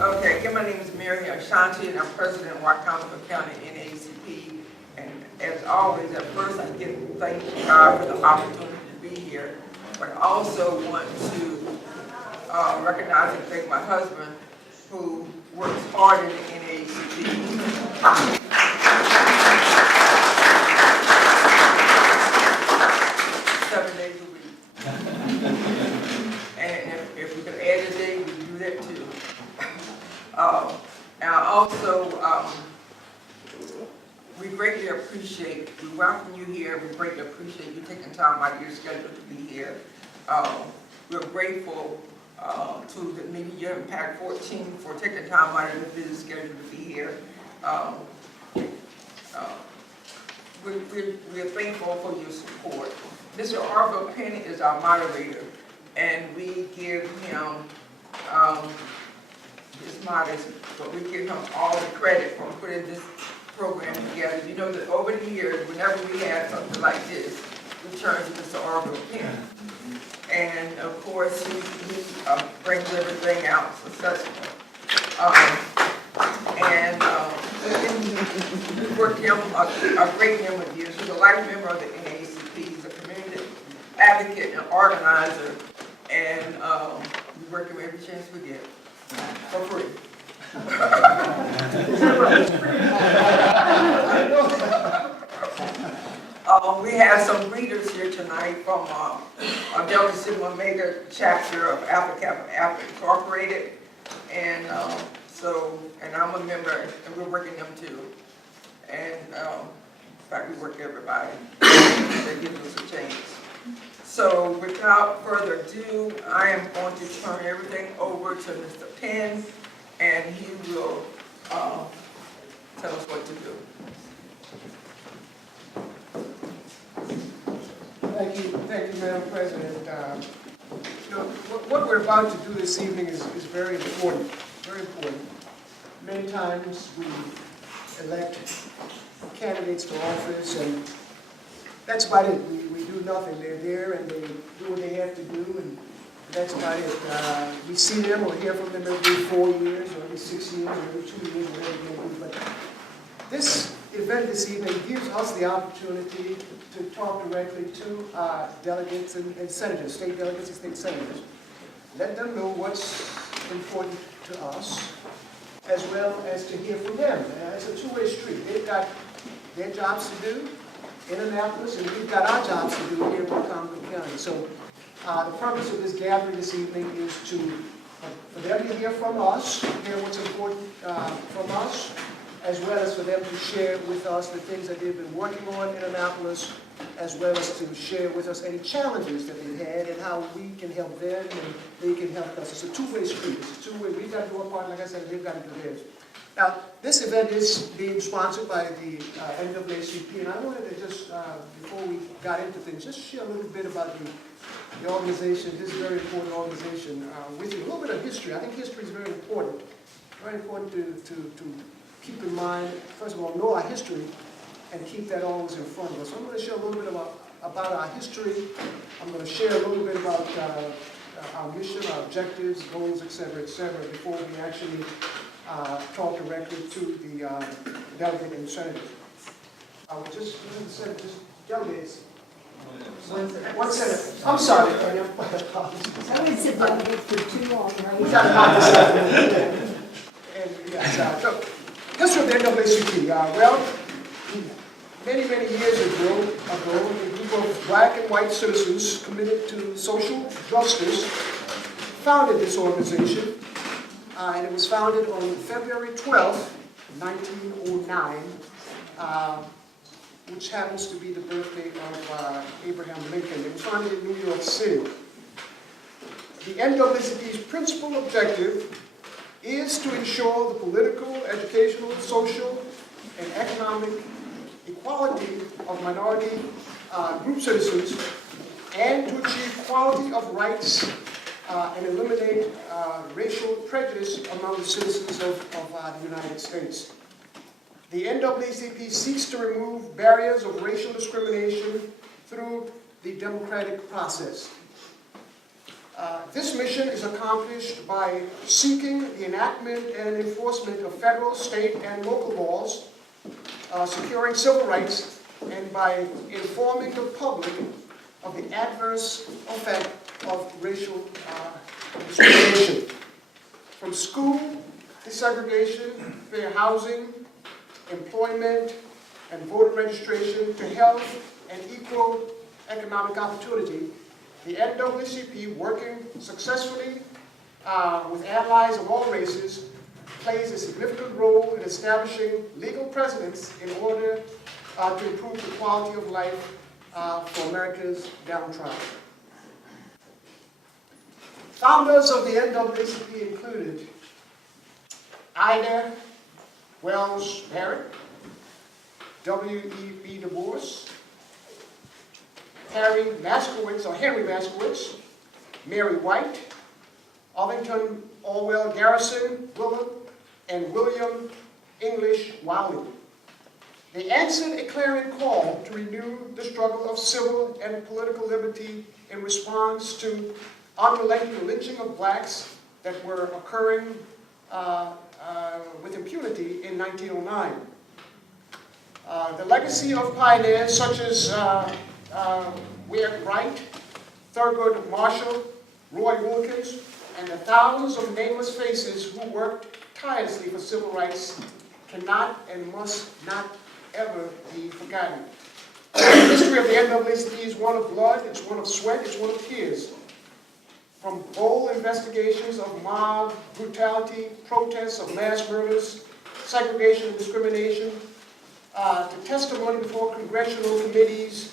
Okay, again, my name is Mary Ashanti, and I'm president of Wicomico County NAACP. And as always, at first I give thank God for the opportunity to be here, but I also want to recognize and thank my husband, who works hard in the NAACP. 7 days a week. And if we could add a day, we do that too. And also, we greatly appreciate, we welcome you here. We greatly appreciate you taking time out of your schedule to be here. We're grateful to the Media Impact 14 for taking time out of their busy schedule to be here. We're thankful for your support. Mr. Arthur Penny is our moderator, and we give him his modest, but we give him all the credit for putting this program together. You know that over the years, whenever we have something like this, we turn to Mr. Arthur Penny. And of course, he brings everything out successfully. We've worked him a great number of years. He's a life member of the NAACP. He's a community advocate and organizer, and we work him every chance we get for free. We have some readers here tonight from Delta Sigma Omega chapter of Alpha Kappa Alpha Incorporated, and I'm a member, and we're working them too. And in fact, we work everybody. That gives us a chance. So without further ado, I am going to turn everything over to Mr. Penn, and he will tell us what to do. Thank you, Madam President. What we're about to do this evening is very important, very important. Many times we elect candidates to office, and that's about it. We do nothing. They're there, and they do what they have to do, and that's about it. We see them or hear from them every 4 years, or every 6 years, or every 2 years, whatever it may be. But this event this evening gives us the opportunity to talk directly to delegates and senators, state delegates and state senators. Let them know what's important to us, as well as to hear from them. It's a two-way street. They've got their jobs to do in Annapolis, and we've got our jobs to do here in Wicomico County. So the purpose of this gathering this evening is for them to hear from us, hear what's important from us, as well as for them to share with us the things that they've been working on in Annapolis, as well as to share with us any challenges that they've had and how we can help them and they can help us. It's a two-way street. It's a two-way. We've got to do our part, like I said, they've got to do theirs. Now, this event is being sponsored by the NAACP, and I wanted to just, before we got into things, just share a little bit about the organization, this very important organization, with you. A little bit of history. I think history is very important to keep in mind. First of all, know our history and keep that always in front of us. So I'm going to share a little bit about our history. I'm going to share a little bit about our mission, our objectives, goals, etc., before we actually talk directly to the delegate and senators. I would just delegates. One senator. I'm sorry. I would sit delegate for too long, right? We got to knock this out. And yes, so this was the NAACP. Well, many years ago, a group of black and white citizens committed to social justice founded this organization, and it was founded on February 12th, 1909, which happens to be the birthday of Abraham Lincoln. It was founded in New York City. The NAACP's principal objective is to ensure the political, educational, social, and economic equality of minority group citizens, and to achieve equality of rights and eliminate racial prejudice among the citizens of the United States. The NAACP seeks to remove barriers of racial discrimination through the democratic process. This mission is accomplished by seeking the enactment and enforcement of federal, state, and local laws, securing civil rights, and by informing the public of the adverse effect of racial discrimination. From school desegregation, fair housing, employment, and voter registration to health and equal economic opportunity, the NAACP, working successfully with allies of all races, plays a significant role in establishing legal precedents in order to improve the quality of life for America's downtrodden. Founders of the NAACP included Ida Wells Barrett, W.E.B. Du Bois, Henry Maskowitz, Mary White, Arlington Orwell Garrison Willard, and William English Wiley. They answered a clarion call to renew the struggle of civil and political liberty in response to unrelenting lynching of blacks that were occurring with impunity in 1909. The legacy of pioneers such as Weir Wright, Thurgood Marshall, Roy Wilkins, and the thousands of nameless faces who worked tirelessly for civil rights cannot and must not ever be forgotten. The history of the NAACP is one of blood, it's one of sweat, it's one of tears. From bold investigations of mob brutality, protests of mass murders, segregation and discrimination, to testimony before congressional committees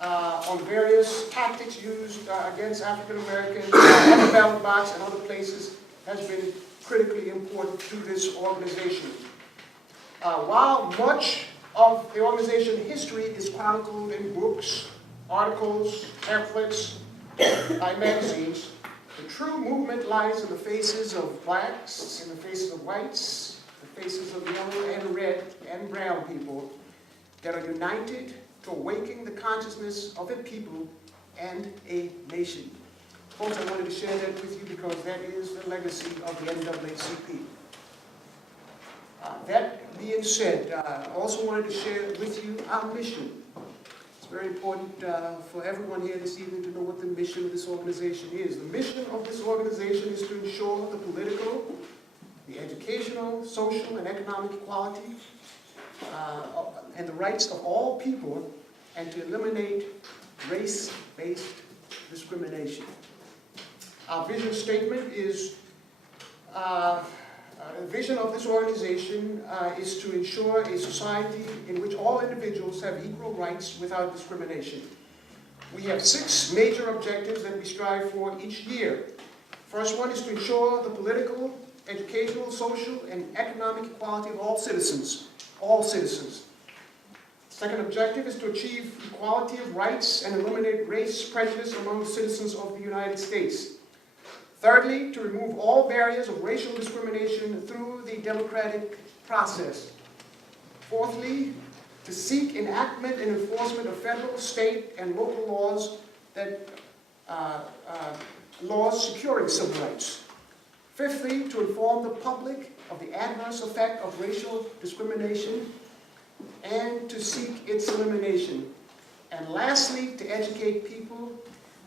on various tactics used against African Americans on the ballot box and other places has been critically important to this organization. While much of the organization history is chronicled in books, articles, pamphlets, by magazines, the true movement lies in the faces of blacks, in the faces of whites, the faces of yellow and red and brown people that are united to awaken the consciousness of a people and a nation. Folks, I wanted to share that with you because that is the legacy of the NAACP. That being said, I also wanted to share with you our mission. It's very important for everyone here this evening to know what the mission of this organization is. The mission of this organization is to ensure the political, the educational, social, and economic equality and the rights of all people, and to eliminate race-based discrimination. Our vision statement is, the vision of this organization is to ensure a society in which all individuals have equal rights without discrimination. We have 6 major objectives that we strive for each year. First one is to ensure the political, educational, social, and economic equality of all citizens. All citizens. Second objective is to achieve equality of rights and eliminate race prejudice among the citizens of the United States. Thirdly, to remove all barriers of racial discrimination through the democratic process. Fourthly, to seek enactment and enforcement of federal, state, and local laws that laws securing civil rights. Fifthly, to inform the public of the adverse effect of racial discrimination and to seek its elimination. And lastly, to educate people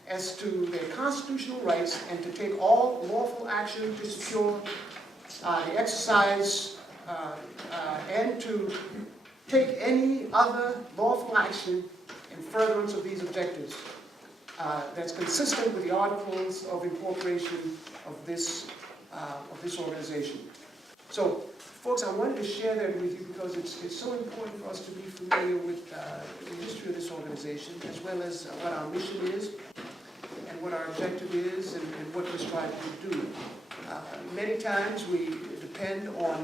as to their constitutional rights and to take all lawful action to secure the exercise and to take any other lawful action in furtherance of these objectives that's consistent with the Articles of Incorporation of this organization. So, folks, I wanted to share that with you because it's so important for us to be familiar with the history of this organization, as well as what our mission is, and what our objective is, and what we strive to do. Many times we depend on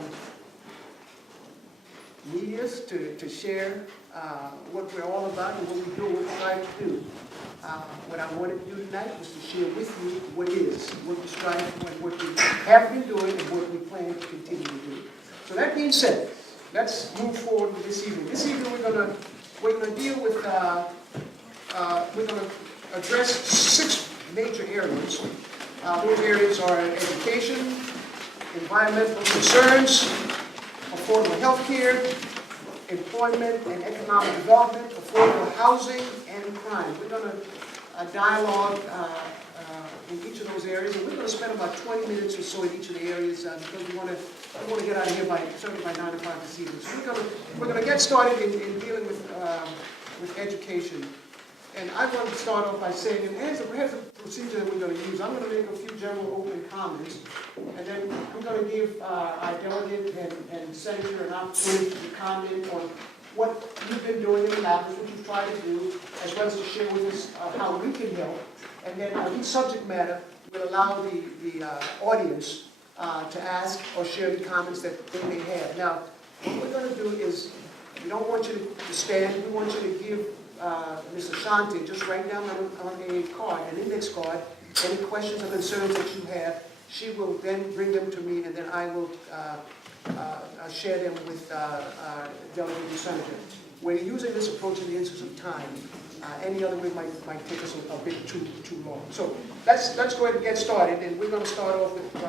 media to share what we're all about and what we do, what we strive to do. What I wanted to do tonight was to share with you what is, what we strive for, and what we have been doing, and what we plan to continue to do. So that being said, let's move forward with this evening. This evening we're going to deal with, we're going to address 6 major areas. Those areas are education, environmental concerns, affordable health care, employment and economic development, affordable housing, and crime. We're going to dialogue in each of those areas, and we're going to spend about 20 minutes or so in each of the areas because we want to get out of here certainly by 9 o'clock this evening. So we're going to get started in dealing with education. And I want to start off by saying, and here's the procedure that we're going to use. I'm going to make a few general opening comments, and then I'm going to give our delegate and senator an opportunity to comment on what you've been doing in the office, what you've tried to do, as well as to share with us how we can help. And then each subject matter will allow the audience to ask or share the comments that they may have. Now, what we're going to do is, we don't want you to stand. We want you to give Ms. Ashanti, just write down on a card, an index card, any questions or concerns that you have. She will then bring them to me, and then I will share them with Delegate and Senator. We're using this approach in the interest of time. Any other way might take us a bit too long. So let's go ahead and get started, and we're going to start off with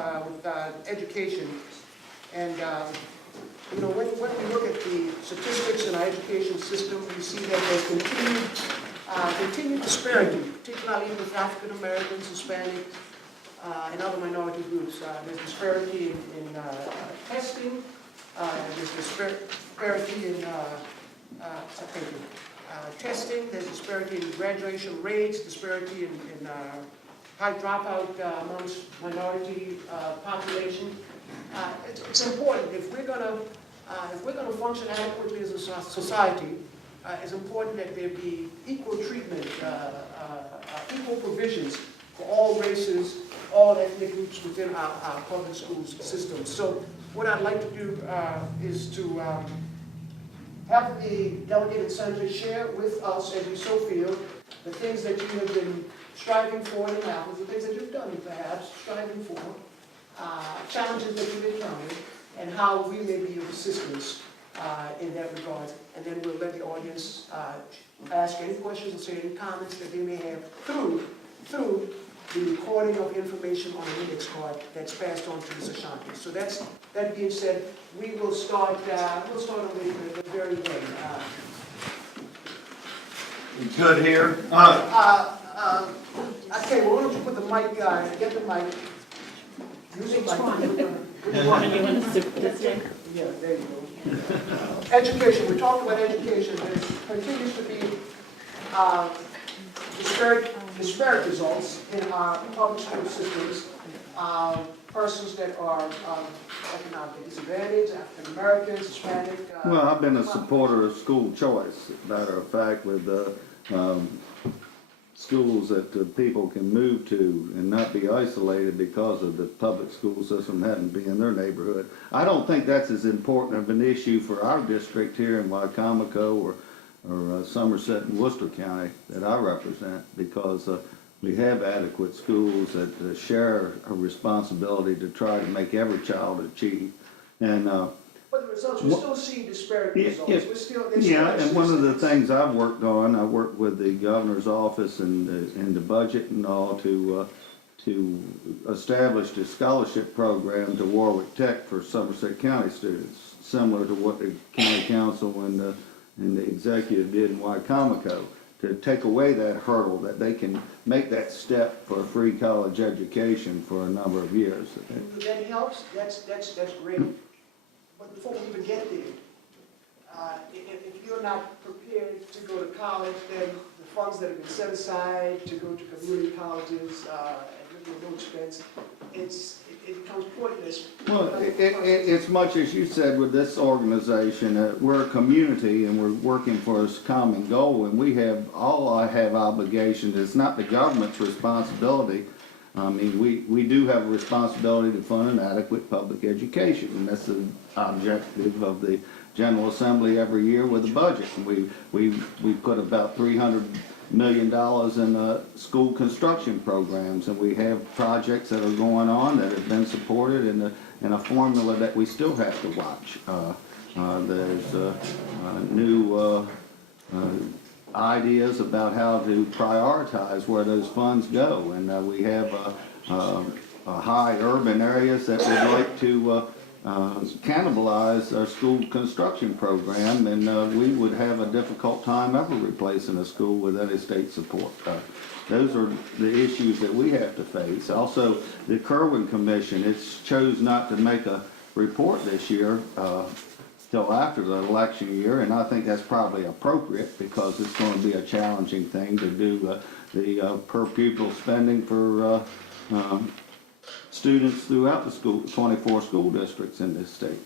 education. And you know, when we look at the statistics in our education system, we see that there's continued disparity, particularly with African Americans, Hispanic, and other minority groups. There's disparity in testing. There's disparity in testing. There's disparity in graduation rates. Disparity in high dropout amongst minority population. It's important if we're going to function adequately as a society. It's important that there be equal treatment, equal provisions for all races, all ethnic groups within our public school system. So what I'd like to do is to have the delegate and senator share with us, as you so feel, the things that you have been striving for in the office, the things that you've done perhaps, striving for, challenges that you've encountered, and how we may be of assistance in that regard. And then we'll let the audience ask any questions or say any comments that they may have through the recording of information on an index card that's passed on to Ms. Ashanti. So that being said, we will start on the very end. Good here. Okay, well, why don't you put the mic, get the mic. Using yeah, there you go. Education, we talked about education. There continues to be disparate results in our public school systems. Persons that are economically disadvantaged, African Americans, Hispanic. Well, I've been a supporter of school choice. Matter of fact, with schools that people can move to and not be isolated because of the public school system having to be in their neighborhood. I don't think that's as important of an issue for our district here in Wicomico or Somerset and Worcester County that I represent, because we have adequate schools that share a responsibility to try to make every child achieve. And but the results, we still see disparate results. We're still, and one of the things I've worked on, I worked with the governor's office and the budget and all to establish a scholarship program to Warwick Tech for Somerset County students, similar to what the county council and the executive did in Wicomico, to take away that hurdle that they can make that step for a free college education for a number of years. That helps. That's great. But before we even get there, if you're not prepared to go to college, then the funds that have been set aside to go to community colleges at no expense, it becomes pointless. Well, it's much as you said with this organization, we're a community and we're working for a common goal, and we have obligations. It's not the government's responsibility. I mean, we do have a responsibility to fund an adequate public education, and that's the objective of the General Assembly every year with the budget. And we put about $300 million in school construction programs, and we have projects that are going on that have been supported in a formula that we still have to watch. There's new ideas about how to prioritize where those funds go. And we have high urban areas that would like to cannibalize our school construction program, and we would have a difficult time ever replacing a school with any state support. Those are the issues that we have to face. Also, the Kerwin Commission, it's chose not to make a report this year till after the election year, and I think that's probably appropriate because it's going to be a challenging thing to do the per pupil spending for students throughout the school, 24 school districts in this state.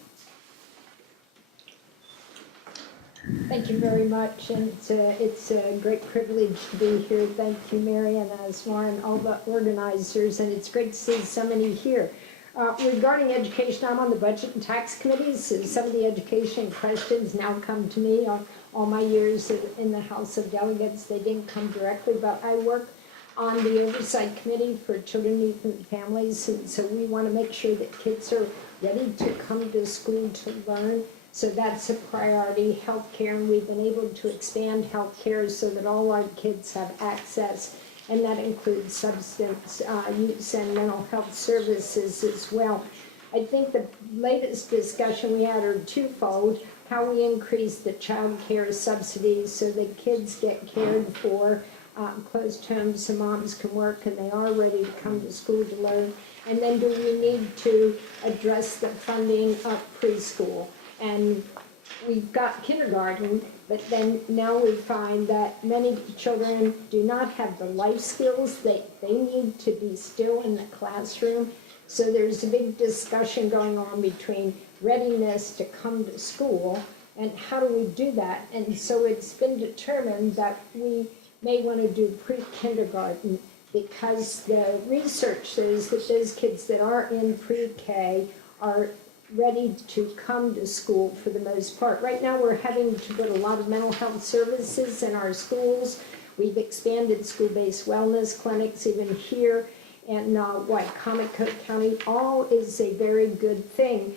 Thank you very much, and it's a great privilege to be here. Thank you, Mary and Asmar, and all the organizers, and it's great to see so many here. Regarding education, I'm on the Budget and Tax Committees, so some of the education questions now come to me. All my years in the House of Delegates, they didn't come directly, but I work on the Oversight Committee for Children, Youth, and Families, and so we want to make sure that kids are ready to come to school to learn. So that's a priority. Healthcare, and we've been able to expand healthcare so that all our kids have access, and that includes substance use and mental health services as well. I think the latest discussion we had are twofold: how we increase the child care subsidies so that kids get cared for, closed homes, so moms can work and they are ready to come to school to learn. And then do we need to address the funding of preschool? And we've got kindergarten, but then now we find that many children do not have the life skills. They need to be still in the classroom. So there's a big discussion going on between readiness to come to school and how do we do that. And so it's been determined that we may want to do pre-kindergarten because the research says that those kids that are in pre-K are ready to come to school for the most part. Right now we're having to put a lot of mental health services in our schools. We've expanded school-based wellness clinics even here in Wicomico County. All is a very good thing.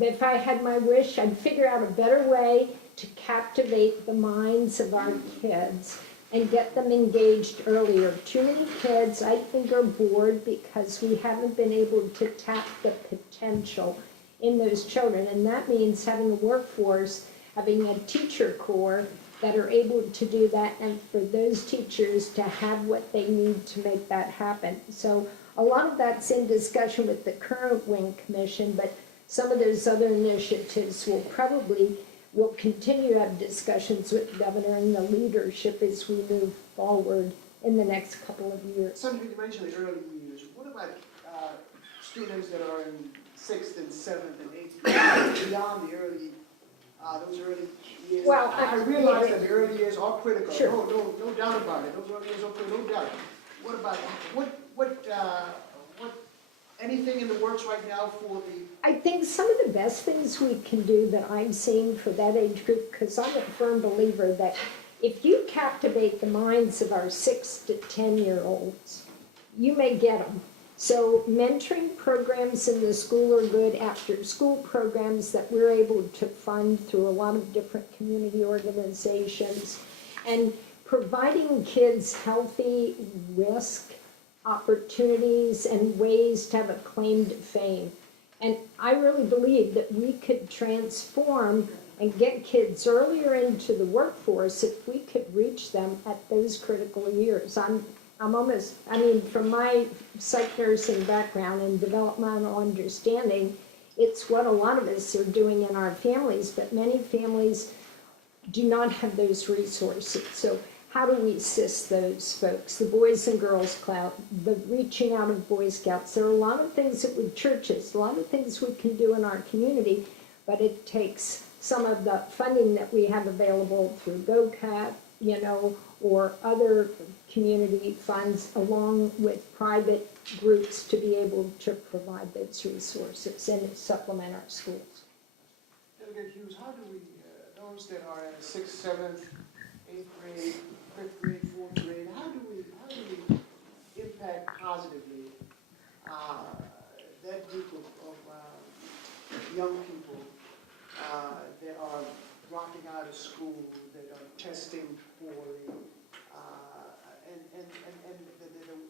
If I had my wish, I'd figure out a better way to captivate the minds of our kids and get them engaged earlier. Too many kids, I think, are bored because we haven't been able to tap the potential in those children. And that means having a workforce, having a teacher corps that are able to do that, and for those teachers to have what they need to make that happen. So a lot of that's in discussion with the current Wing Commission, but some of those other initiatives we'll continue to have discussions with the governor and the leadership as we move forward in the next couple of years. Something you mentioned the early years. What about students that are in 6th and 7th and 8th grade, beyond the early, those early years? Well, I realize that the early years are critical. Sure. No doubt about it. Those early years are critical, no doubt. What about, anything in the works right now for the? I think some of the best things we can do that I'm seeing for that age group, because I'm a firm believer that if you captivate the minds of our 6 to 10-year-olds, you may get them. So mentoring programs in the school are good, after school programs that we're able to fund through a lot of different community organizations, and providing kids healthy risk opportunities and ways to have a claim to fame. And I really believe that we could transform and get kids earlier into the workforce if we could reach them at those critical years. From my psych nursing background and developmental understanding, it's what a lot of us are doing in our families, but many families do not have those resources. So how do we assist those folks? The Boys and Girls Club, the reaching out of Boy Scouts. There are a lot of things that with churches, a lot of things we can do in our community, but it takes some of the funding that we have available through GOCAP, or other community funds, along with private groups, to be able to provide those resources and supplement our schools. Delegate Hughes, how do we, those that are in 6th, 7th, 8th grade, 5th grade, 4th grade, how do we impact positively that group of young people that are dropping out of school, that are testing poorly. And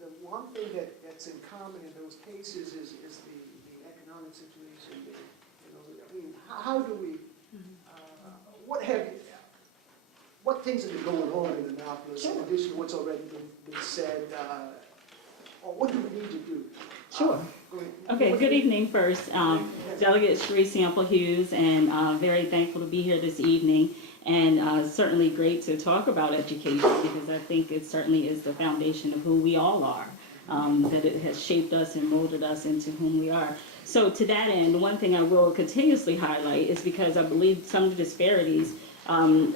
the one thing that's in common in those cases is the economic situation. You know, I mean, how do we, what things have been going on in Annapolis, in addition to what's already been said, or what do we need to do? Sure. Go ahead. Okay, good evening first. Delegate Sheree Sample Hughes, and very thankful to be here this evening. And certainly great to talk about education, because I think it certainly is the foundation of who we all are, that it has shaped us and molded us into whom we are. So to that end, one thing I will continuously highlight is because I believe some of the disparities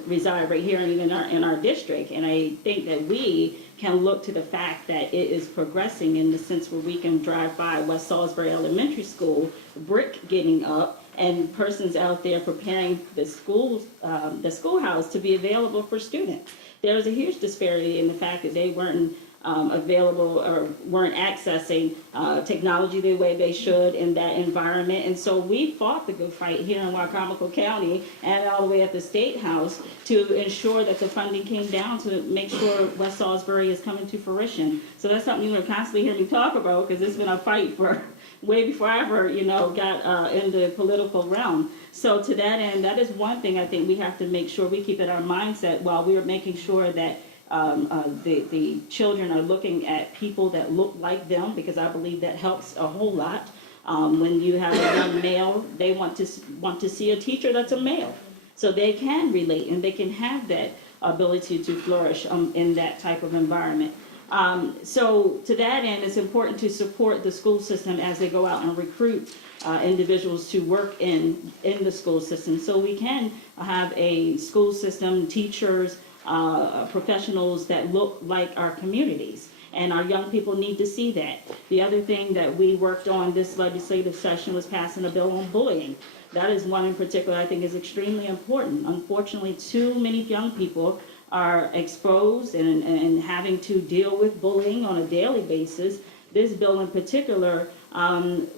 reside right here in our district. And I think that we can look to the fact that it is progressing in the sense where we can drive by West Salisbury Elementary School, brick getting up, and persons out there preparing the schoolhouse to be available for students. There's a huge disparity in the fact that they weren't available or weren't accessing technology the way they should in that environment. And so we fought the good fight here in Wicomico County and all the way at the State House to ensure that the funding came down to make sure West Salisbury is coming to fruition. So that's something you're going to constantly hear me talk about, because it's been a fight for way before I ever, got in the political realm. So to that end, that is one thing I think we have to make sure we keep in our mindset while we are making sure that the children are looking at people that look like them, because I believe that helps a whole lot. When you have a young male, they want to see a teacher that's a male, so they can relate and they can have that ability to flourish in that type of environment. So to that end, it's important to support the school system as they go out and recruit individuals to work in the school system, so we can have a school system, teachers, professionals that look like our communities. And our young people need to see that. The other thing that we worked on this legislative session was passing a bill on bullying. That is one in particular I think is extremely important. Unfortunately, too many young people are exposed and having to deal with bullying on a daily basis. This bill in particular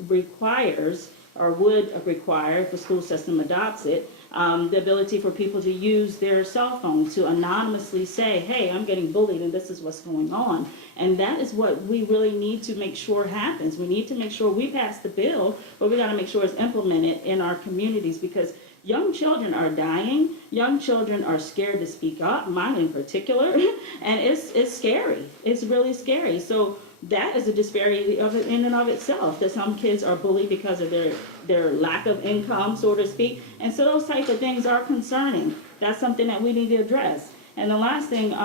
requires, or would require, if the school system adopts it, the ability for people to use their cell phone to anonymously say, hey, I'm getting bullied and this is what's going on. And that is what we really need to make sure happens. We need to make sure we pass the bill, but we got to make sure it's implemented in our communities, because young children are dying. Young children are scared to speak up, mine in particular, and it's scary. It's really scary. So that is a disparity of it in and of itself, that some kids are bullied because of their lack of income, so to speak. And so those types of things are concerning. That's something that we need to address. And the last thing,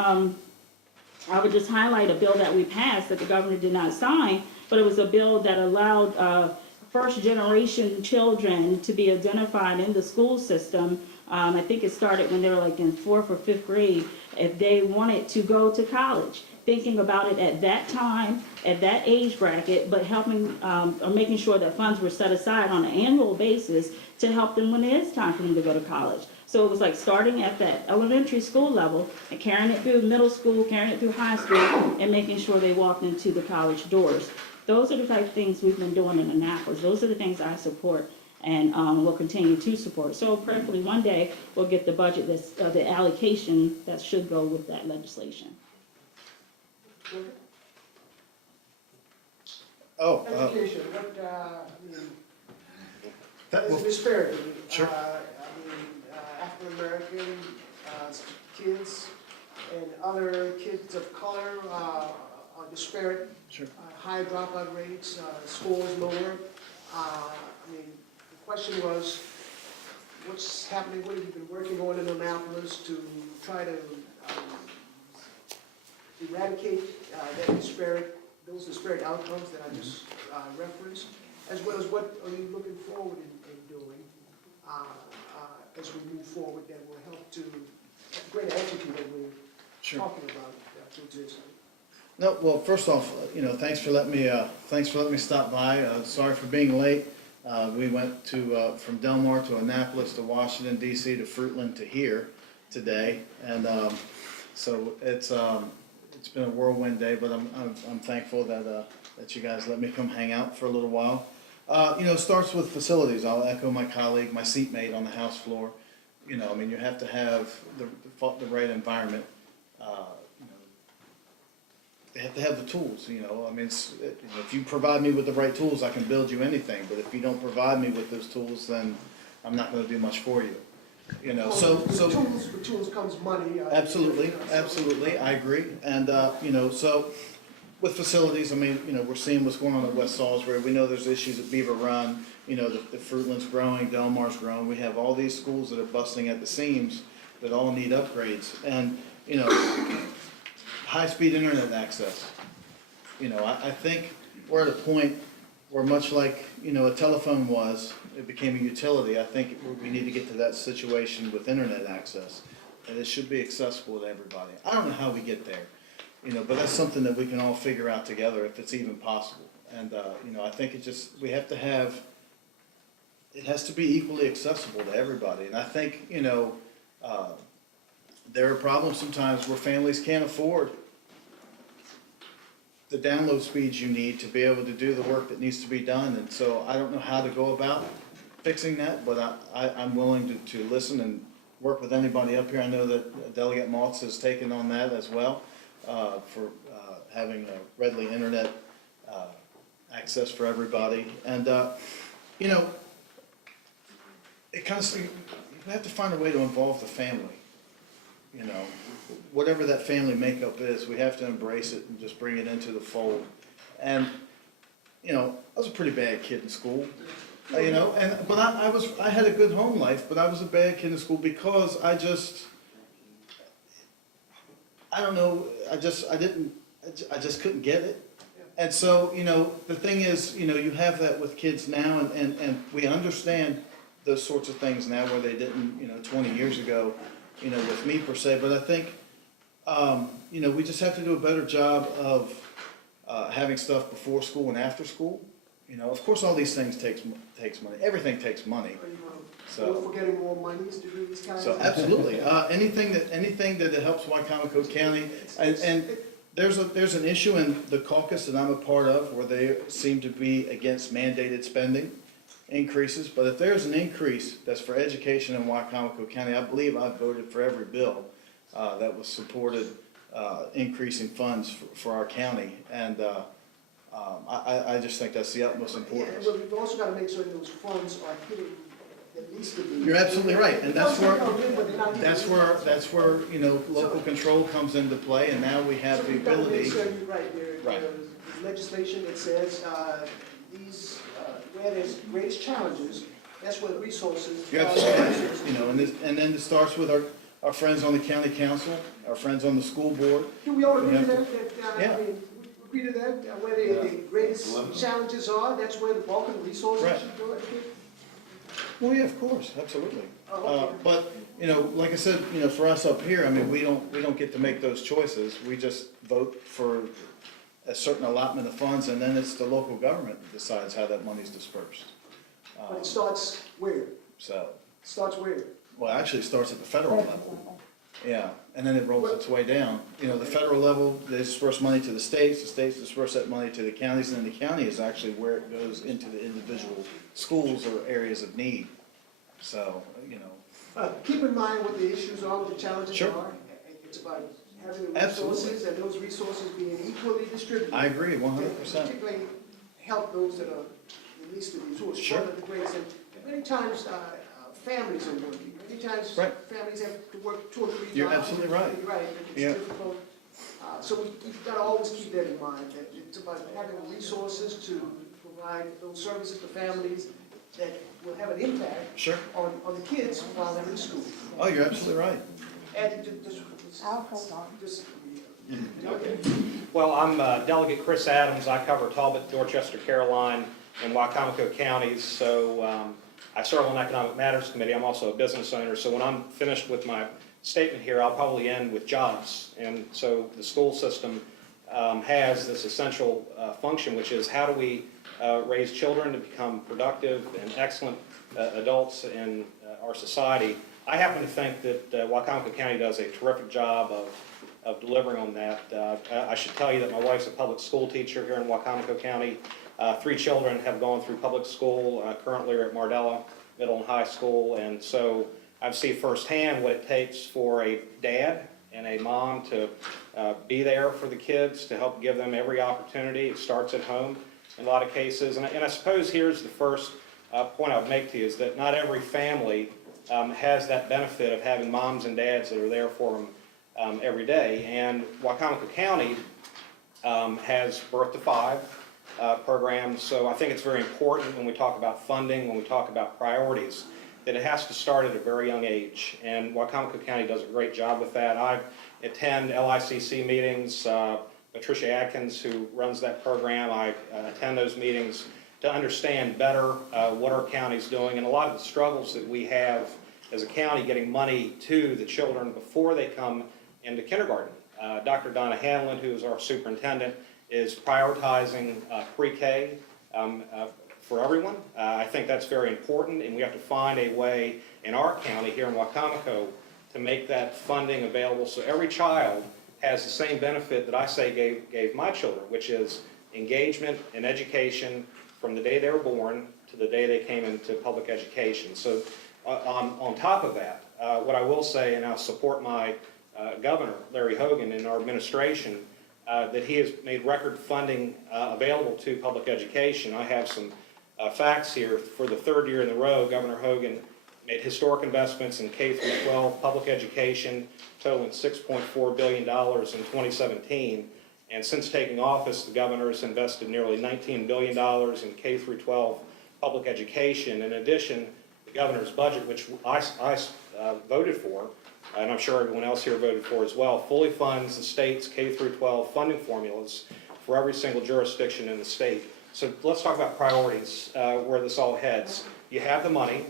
I would just highlight a bill that we passed that the governor did not sign, but it was a bill that allowed first generation children to be identified in the school system. I think it started when they were like in 4th or 5th grade, if they wanted to go to college. Thinking about it at that time, at that age bracket, but helping or making sure that funds were set aside on an annual basis to help them when it is time for them to go to college. So it was like starting at that elementary school level and carrying it through middle school, carrying it through high school, and making sure they walked into the college doors. Those are the type of things we've been doing in Annapolis. Those are the things I support and will continue to support. So prayerfully one day we'll get the budget, the allocation that should go with that legislation. Education, what, there's a disparity. Sure. African-American kids and other kids of color are disparate. Sure. High dropout rates, scores lower. The question was, what's happening, what have you been working on in Annapolis to try to eradicate those disparate outcomes that I just referenced, as well as what are you looking forward in doing as we move forward that will help to greater equity that we're talking about to exist. No, well, first off, thanks for letting me stop by. Sorry for being late. We went from Del Mar to Annapolis to Washington D.C. to Fruitland to here today, and so it's been a whirlwind day. But I'm thankful that you guys let me come hang out for a little while. It starts with facilities. I'll echo my colleague, my seatmate on the House floor. You know, I mean, you have to have the right environment, you know, they have to have the tools, you know, I mean, if you provide me with the right tools, I can build you anything, but if you don't provide me with those tools, then I'm not gonna do much for you, you know, With tools comes money. Absolutely, absolutely, I agree, and, you know, so, with facilities, I mean, you know, we're seeing what's going on at West Salisbury, we know there's issues at Beaver Run, you know, the Fruitland's growing, Delmar's growing, we have all these schools that are busting at the seams that all need upgrades, and, you know, high-speed internet access. You know, I think we're at a point where much like, you know, a telephone was, it became a utility, I think we need to get to that situation with internet access, and it should be accessible to everybody. I don't know how we get there, you know, but that's something that we can all figure out together if it's even possible. And, you know, I think we have to have, it has to be equally accessible to everybody. And I think, you know, there are problems sometimes where families can't afford the download speeds you need to be able to do the work that needs to be done. And so I don't know how to go about fixing that, but I'm willing to listen and work with anybody up here. I know that Delegate Maltz has taken on that as well, for having a readily internet access for everybody. And, you know, it kind of, you have to find a way to involve the family. You know, whatever that family makeup is, we have to embrace it and just bring it into the fold. And, you know, I was a pretty bad kid in school, you know, but I had a good home life, but I was a bad kid in school because I don't know, I just couldn't get it. And so, you know, the thing is, you know, you have that with kids now, and we understand those sorts of things now where they didn't, you know, 20 years ago, you know, with me per se, but I think, you know, we just have to do a better job of having stuff before school and after school. You know, of course, all these things takes money. Everything takes money. So we're getting more monies to do these kinds of So absolutely, anything that helps Wicomico County, and there's an issue in the caucus that I'm a part of where they seem to be against mandated spending increases, but if there's an increase that's for education in Wicomico County, I believe I voted for every bill that was supported increasing funds for our county, and I just think that's the utmost importance. Yeah, but we've also got to make sure that those funds are hitting at least the. You're absolutely right, and that's where That's you know, local control comes into play, and now we have the ability. So you're right, Right. there's legislation that says these, where there's greatest challenges, that's where the resources. You're absolutely right. You know, and then it starts with our friends on the county council, our friends on the school board. Do we all agree to We that? have Yeah. I mean, we agree to that, where the greatest challenges are, that's where the bulk of the resources Right. should go? Well, yeah, of course, absolutely. Oh, okay. But, you know, like I said, you know, for us up here, I mean, we don't get to make those choices. We just vote for a certain allotment of funds, and then it's the local government that decides how that money's dispersed. But it starts where? So, Starts where? well, actually, it starts at the federal level. Yeah, and then it rolls its way down. You know, the federal level, they disperse money to the states disperse that money to the counties, and then the county is actually where it goes into the individual schools or areas of need. So, you know. Keep in mind what the issues are, what the challenges Sure. are. It's about having the Absolutely. resources and those resources being equally distributed. I agree, 100%. And particularly help those that are the least of these, who are Sure. struggling the greatest. And many times, families are working. Many times, Right. families have to work 2 or 3 jobs. You're absolutely right. Right, it's Yeah. difficult. So we've got to always keep that in mind, that it's about having the resources to provide those services to families that will have an impact Sure. on the kids while they're in school. Oh, you're absolutely right. And just. I'll hold on. Just, Okay. Well, I'm Delegate Chris Adams. I cover Talbot, Dorchester, Caroline, and Wicomico counties. So I serve on the Economic Matters Committee. I'm also a business owner. So when I'm finished with my statement here, I'll probably end with jobs. And so the school system has this essential function, which is how do we raise children to become productive and excellent adults in our society. I happen to think that Wicomico County does a terrific job of delivering on that. I should tell you that my wife's a public school teacher here in Wicomico County. 3 children have gone through public school, currently are at Mardella Middle and High School, and so I've seen firsthand what it takes for a dad and a mom to be there for the kids, to help give them every opportunity. It starts at home in a lot of cases. And I suppose here's the first point I would make to you, is that not every family has that benefit of having moms and dads that are there for them every day. And Wicomico County has Birth to 5 programs, so I think it's very important when we talk about funding, when we talk about priorities, that it has to start at a very young age. And Wicomico County does a great job with that. I attend LICC meetings. Patricia Atkins, who runs that program, I attend those meetings to understand better what our county's doing and a lot of the struggles that we have as a county getting money to the children before they come into kindergarten. Dr. Donna Hanlon, who is our superintendent, is prioritizing pre-K for everyone. I think that's very important, and we have to find a way in our county here in Wicomico to make that funding available so every child has the same benefit that I say gave my children, which is engagement and education from the day they were born to the day they came into public education. So on top of that, what I will say, and I'll support my Governor, Larry Hogan, and our administration, that he has made record funding available to public education. I have some facts here. For the third year in a row, Governor Hogan made historic investments in K through 12 public education, totaling $6.4 billion in 2017. And since taking office, the governor has invested nearly $19 billion in K through 12 public education. In addition, the governor's budget, which I voted for, and I'm sure everyone else here voted for as well, fully funds the state's K through 12 funding formulas for every single jurisdiction in the state. So let's talk about priorities, where this all heads. You have the money.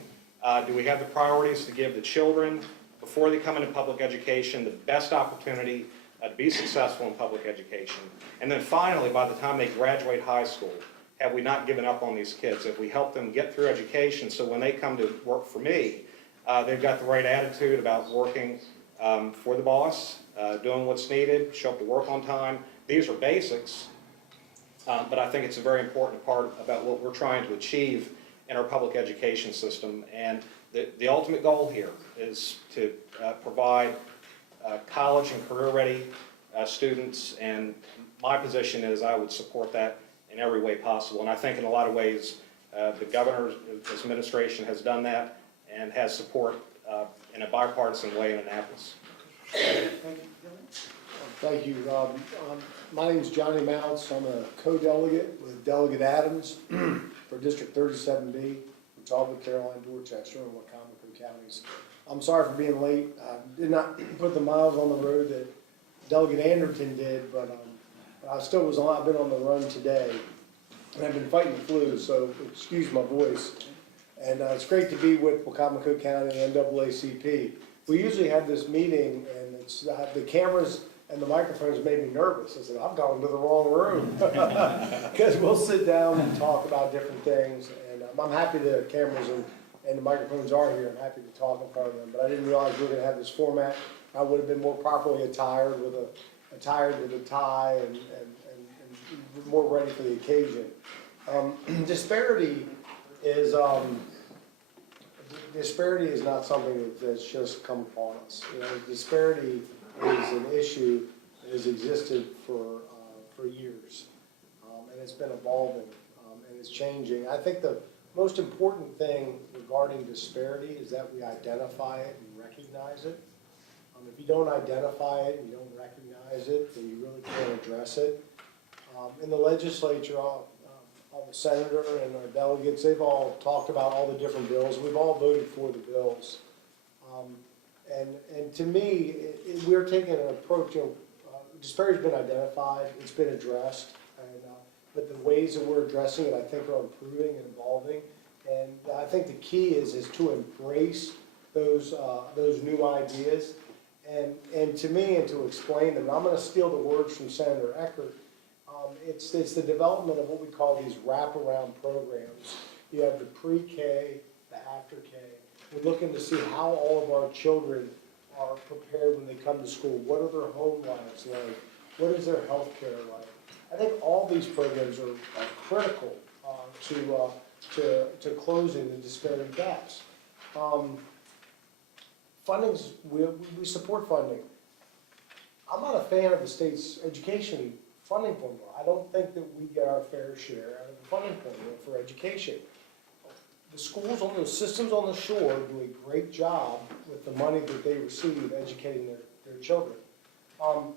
Do we have the priorities to give the children, before they come into public education, the best opportunity to be successful in public education? And then finally, by the time they graduate high school, have we not given up on these kids? Have we helped them get through education so when they come to work for me, they've got the right attitude about working for the boss, doing what's needed, show up to work on time. These are basics, but I think it's a very important part about what we're trying to achieve in our public education system. And the ultimate goal here is to provide college and career-ready students, and my position is I would support that in every way possible. And I think in a lot of ways, the governor's administration has done that and has support in a bipartisan way in Annapolis. Thank you, Rob. My name is Johnny Mounts. I'm a co-delegate with Delegate Adams for District 37B, for Talbot, Caroline, Dorchester, and Wicomico counties. I'm sorry for being late. I did not put the miles on the road that Delegate Anderton did, but I still was on. I've been on the run today, and I've been fighting the flu, so excuse my voice. And it's great to be with Wicomico County and NAACP. We usually have this meeting, and it's the cameras and the microphones made me nervous. I said, I've gone to the wrong room. Because we'll sit down and talk about different things. And I'm happy the cameras and the microphones are here. I'm happy to talk in front of them. But I didn't realize we were going to have this format. I would have been more properly attired with a tie and more ready for the occasion. Disparity is not something that's just come upon us. You know, disparity is an issue that has existed for years, and it's been evolving and it's changing. I think the most important thing regarding disparity is that we identify it and recognize it. If you don't identify it and you don't recognize it, then you really can't address it. In the legislature, the senator and our delegates, they've all talked about all the different bills. We've all voted for the bills. And to me, we're taking an approach, disparity's been identified, it's been addressed, but the ways that we're addressing it, I think, are improving and evolving. And I think the key is to embrace those new ideas and to me, and to explain them. I'm going to steal the words from Senator Eckert. It's the development of what we call these wraparound programs. You have the pre-K, the after-K. We're looking to see how all of our children are prepared when they come to school. What are their home lives like? What is their health care like? I think all these programs are critical to closing the disparity gaps. funding's, we support funding. I'm not a fan of the state's education funding formula. I don't think that we get our fair share out of the funding formula for education. The schools on the systems on the shore do a great job with the money that they receive educating their children. Now,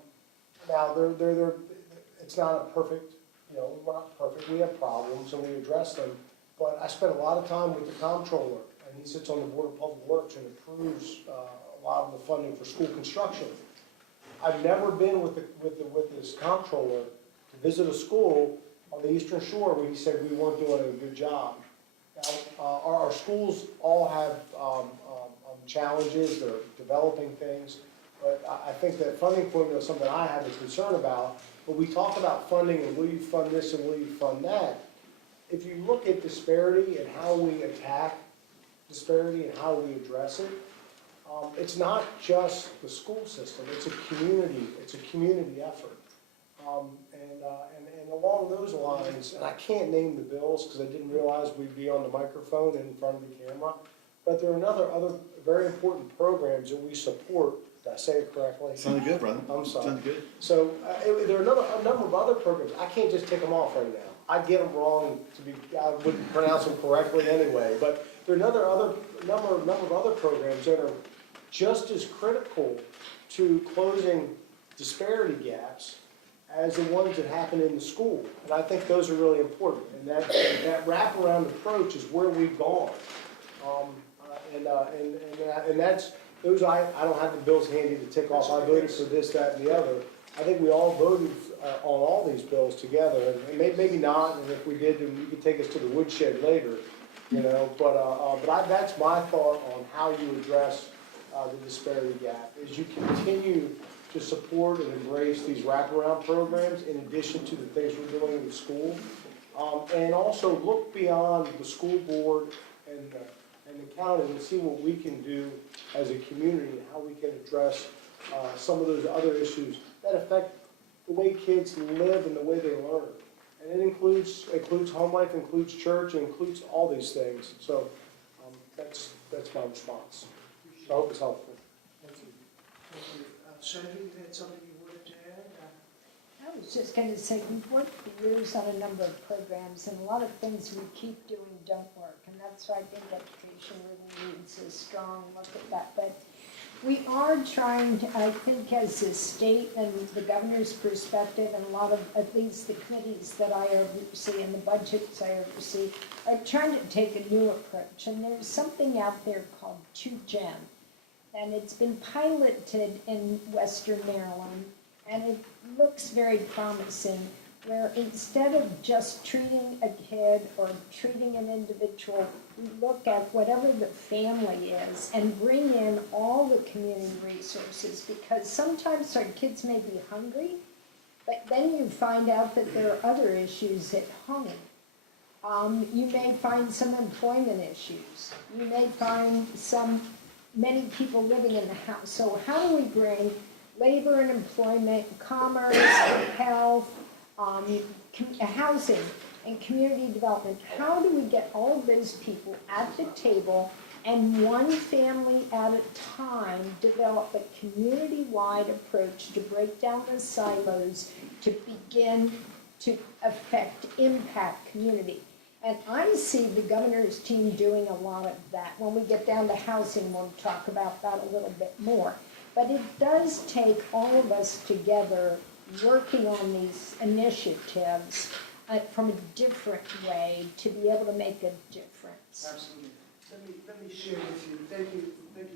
it's not a perfect, we're not perfect, we have problems and we address them, but I spent a lot of time with the comptroller, and he sits on the Board of Public Works and approves a lot of the funding for school construction. I've never been with this comptroller to visit a school on the Eastern Shore where he said we weren't doing a good job. Now, our schools all have challenges, they're developing things, but I think that funding formula is something I have a concern about. But we talk about funding and will you fund this and will you fund that? If you look at disparity and how we attack disparity and how we address it, it's not just the school system, it's a community effort. And along those lines, and I can't name the bills because I didn't realize we'd be on the microphone and in front of the camera, but there are other very important programs that we support. Did I say it correctly? Sounded good, brother. I'm sorry. Sounded good. So there are a number of other programs. I can't just take them off right now. I get them wrong I wouldn't pronounce them correctly anyway. But there are a number of other programs that are just as critical to closing disparity gaps as the ones that happen in the school. And I think those are really important. And that wraparound approach is where we've gone. And that's, those, I don't have the bills handy to tick off. I voted for this, that, and the other. I think we all voted on all these bills together, and maybe not, and if we did, then you could take us to the woodshed later, but that's my thought on how you address the disparity gap, is you continue to support and embrace these wraparound programs in addition to the things we're doing in the school, and also look beyond the school board and the county and see what we can do as a community and how we can address some of those other issues that affect the way kids live and the way they learn. And it includes home life, includes church, includes all these things. So that's my response. I hope it's helpful. Thank you. Thank you. Sandra, you had something you wanted to add? I was just going to say, we've worked for years on a number of programs, and a lot of things we keep doing don't work, and that's why I think education really needs a strong look at that. But we are trying to, I think, as a state and the governor's perspective, and a lot of, at least the committees that I oversee and the budgets I oversee, are trying to take a new approach. And there's something out there called 2Gen, and it's been piloted in Western Maryland, and it looks very promising, where instead of just treating a kid or treating an individual, we look at whatever the family is and bring in all the community resources, because sometimes our kids may be hungry, but then you find out that there are other issues at home. You may find some employment issues. You may find many people living in the house. So how do we bring labor and employment, commerce, health, housing, and community development? How do we get all of those people at the table and one family at a time develop a community-wide approach to break down the silos to begin to impact community? And I see the governor's team doing a lot of that. When we get down to housing, we'll talk about that a little bit more. But it does take all of us together working on these initiatives from a different way to be able to make a difference. Absolutely. Let me share with you. Thank you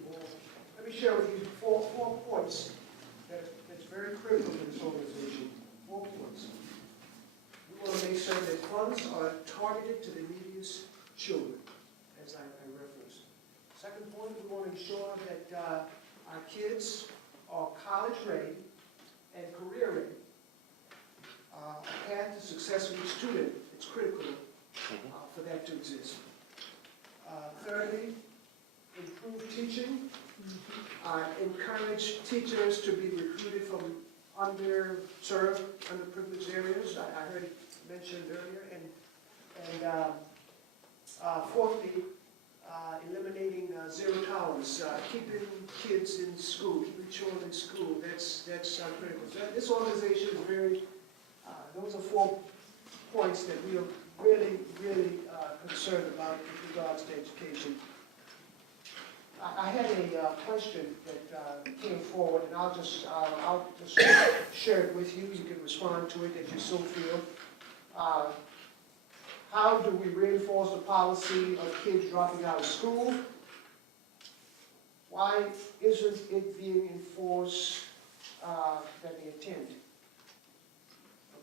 all. Let me share with you four points that's very critical to this organization. 4 points. We want to make sure that funds are targeted to the neediest children, as I referenced. Second point, we want to ensure that our kids are college ready and career ready. A path to success for each student, it's critical for that to exist. Thirdly, improve teaching. Encourage teachers to be recruited from underserved, underprivileged areas. I heard it mentioned earlier. And fourthly, eliminating zero tolerance was, keeping kids in school, keeping children in school, that's critical. So this organization is very, those are 4 points that we are really, really concerned about with regards to education. I had a question that came forward, and I'll just share it with you. You can respond to it if you so feel. How do we reinforce the policy of kids dropping out of school? Why isn't it being enforced that they attend?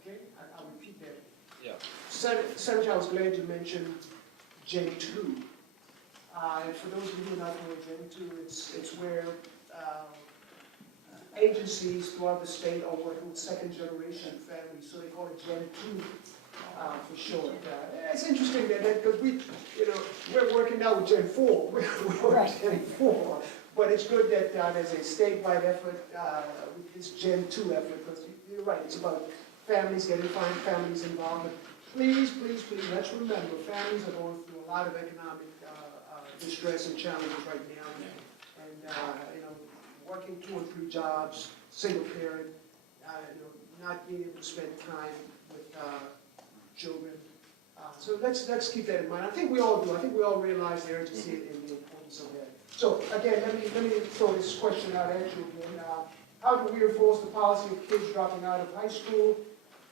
Okay, I'll repeat that. Yeah. Senator, I was glad you mentioned Gen 2. And for those of you who are not know Gen 2, it's where agencies throughout the state are working with second-generation families, so they call it Gen 2 for short. It's interesting that because we're working now with Gen 4. We're Right. Gen 4, but it's good that there's a statewide effort with this Gen 2 effort, because you're right, it's about families getting families involved. But please, please, please, let's remember, families are going through a lot of economic distress and challenges right now, and working 2 or 3 jobs, single parent, not being able to spend time with children. So let's keep that in mind. I think we all do. I think we all realize the urgency and the importance of that. So again, let me throw this question out at you again. How do we enforce the policy of kids dropping out of high school?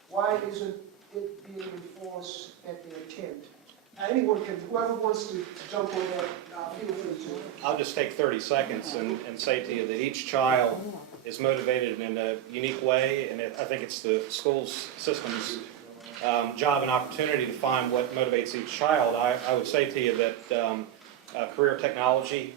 Why isn't it being enforced that they attend? Anyone can, whoever wants to jump on that, feel free to. I'll just take 30 seconds and say to you that each child is motivated in a unique way, and I think it's the school's system's job and opportunity to find what motivates each child. I would say to you that career technology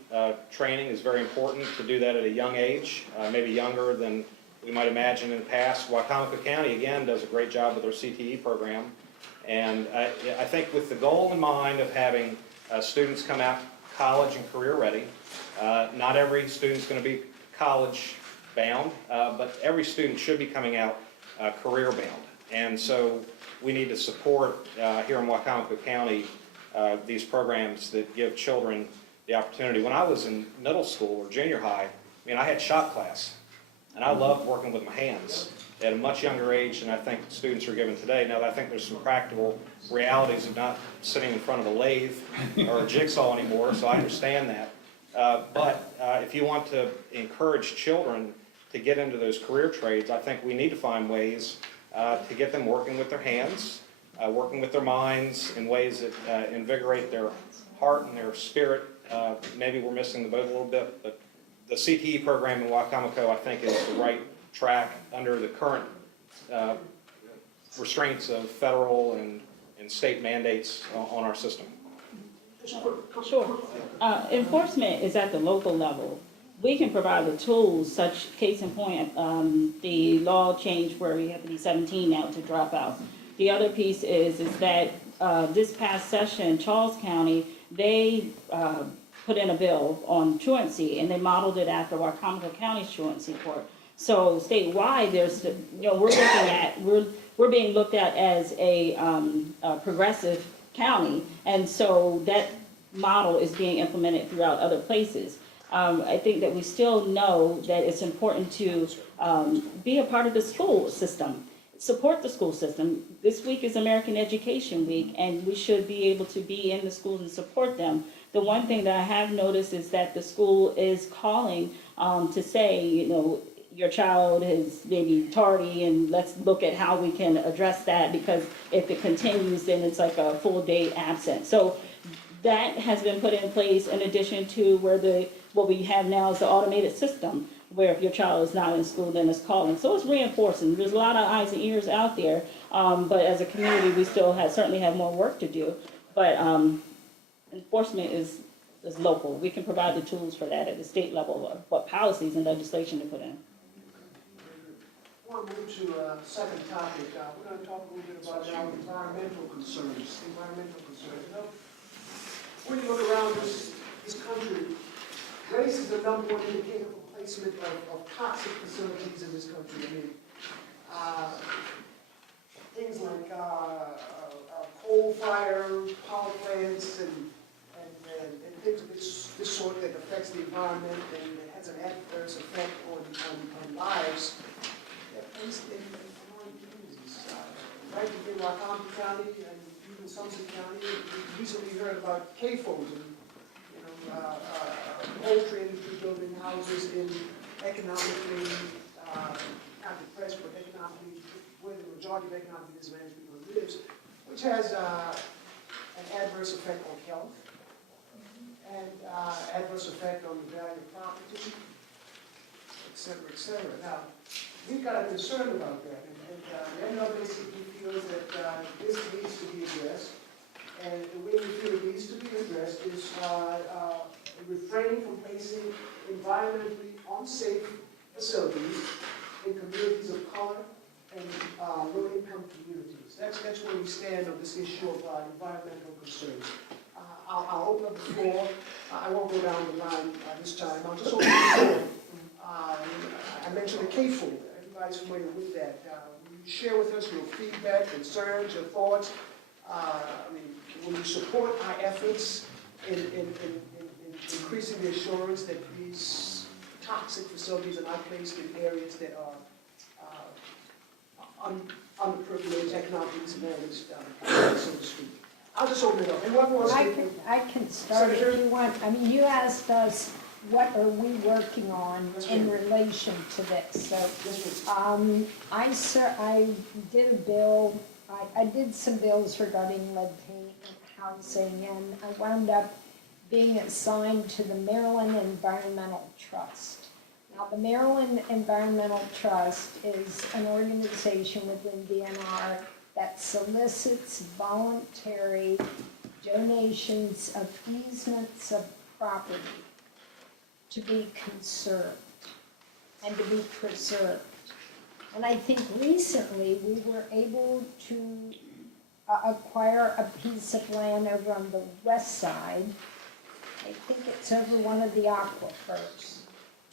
training is very important to do that at a young age, maybe younger than we might imagine in the past. Wicomico County, again, does a great job with their CTE program. And I think with the goal in mind of having students come out college and career ready, not every student's going to be college bound, but every student should be coming out career bound. And so we need to support here in Wicomico County these programs that give children the opportunity. When I was in middle school or junior high, I had shop class, and I loved working with my hands at a much younger age than I think students are given today. Now, I think there's some practical realities of not sitting in front of a lathe or a jigsaw anymore, so I understand that. But if you want to encourage children to get into those career trades, I think we need to find ways to get them working with their hands, working with their minds in ways that invigorate their heart and their spirit. Maybe we're missing the boat a little bit, but the CTE program in Wicomico, I think, is the right track under the current restraints of federal and state mandates on our system. Sure. Enforcement is at the local level. We can provide the tools, such case in point, the law changed where we have to be 17 now to drop out. The other piece is that this past session, Charles County, they put in a bill on truancy, and they modeled it after Wicomico County's truancy court. So statewide, there's, we're being looked at as a progressive county, and so that model is being implemented throughout other places. I think that we still know that it's important to be a part of the school system, support the school system. This week is American Education Week, and we should be able to be in the schools and support them. The one thing that I have noticed is that the school is calling to say, your child is maybe tardy, and let's look at how we can address that, because if it continues, then it's like a full day absence. So that has been put in place in addition to what we have now is the automated system, where if your child is not in school, then it's calling. So it's reinforcing. There's a lot of eyes and ears out there, but as a community, we still certainly have more work to do. But enforcement is local. We can provide the tools for that at the state level, of what policies and legislation to put in. I want to move to a second topic. We're going to talk a little bit about now environmental concerns. When you look around this country, race is the #1 indicator for placement of toxic facilities in this country. Things like coal fire, power plants, and things of this this sort that affects the environment and that has an adverse effect on lives, at least in minority communities. Right in Wicomico County and even Somerset County, we recently heard about CAFOs and, poultry industry building houses in economically, not depressed, but economically, where the majority of economically disadvantaged people lives, which has an adverse effect on health and adverse effect on the value of property, et cetera, et cetera. Now, we've got a concern about that, and the NAACP feels that this needs to be addressed, and the way we feel it needs to be addressed is refraining from placing environmentally unsafe facilities in communities of color and low-income communities. That's where we stand on this issue of environmental concerns. I'll open up the floor. I won't go down the line this time. I'll just open the floor. I mentioned the CAFO. Everybody's familiar with that. Will you share with us your feedback, concerns, your thoughts? Will you support our efforts in increasing the assurance that these toxic facilities are not placed in areas that are underprivileged, economically disadvantaged, so to speak? I'll just open it up. And what was I can start if you want. You asked us, what are we working on in relation to this? So, I did a bill. I did some bills regarding lead paint and housing, and I wound up being assigned to the Maryland Environmental Trust. Now, the Maryland Environmental Trust is an organization within DNR that solicits voluntary donations of easements of property to be conserved and to be preserved. And I think recently we were able to acquire a piece of land over on the west side. I think it's over one of the aquifers,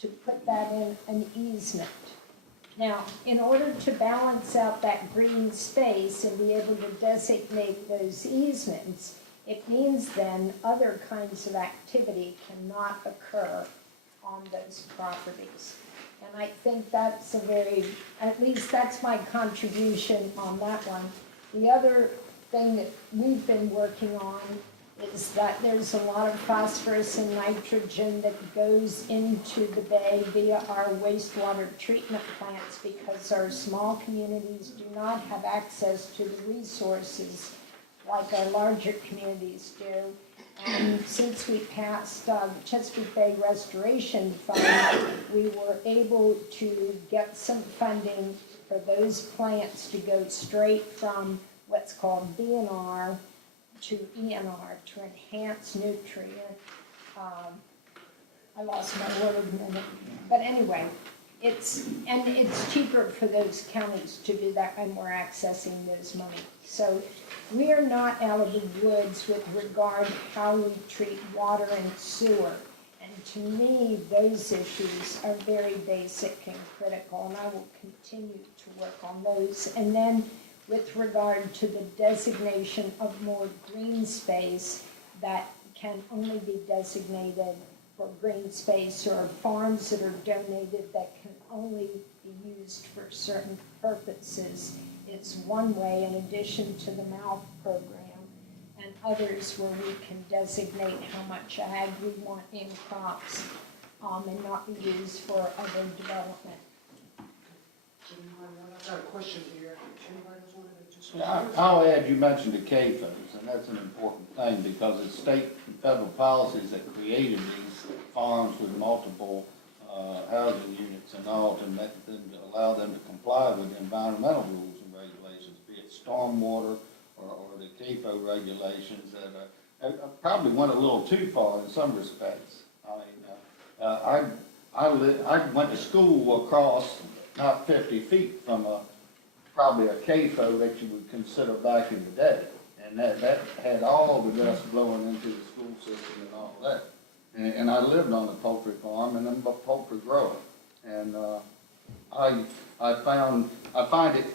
to put that in an easement. Now, in order to balance out that green space and be able to designate those easements, it means then other kinds of activity cannot occur on those properties. And I think that's at least that's my contribution on that one. The other thing that we've been working on is that there's a lot of phosphorus and nitrogen that goes into the bay via our wastewater treatment plants because our small communities do not have access to the resources like our larger communities do. And since we passed the Chesapeake Bay Restoration Fund, we were able to get some funding for those plants to go straight from what's called DNR to ENR, to enhance nutrient. I lost my word a minute. But anyway, it's cheaper for those counties to do that, and we're accessing those money. So we are not out of the woods with regard to how we treat water and sewer. And to me, those issues are very basic and critical, and I will continue to work on those. And then with regard to the designation of more green space that can only be designated for green space, or farms that are donated that can only be used for certain purposes. It's one way in addition to the MALP program, and others where we can designate how much ag we want in crops and not be used for other development. I've got a question here. Anybody else want to just? Yeah, I'll add, you mentioned the CAFOs, and that's an important thing because it's state and federal policies that created these farms with multiple housing units and all to make them, to allow them to comply with the environmental rules and regulations, be it stormwater or the CAFO regulations that probably went a little too far in some respects. I went to school across not 50 feet from probably a CAFO that you would consider back in the day. And that had all the dust blowing into the school system and all that. And I lived on a poultry farm, and I'm a poultry grower. And I find it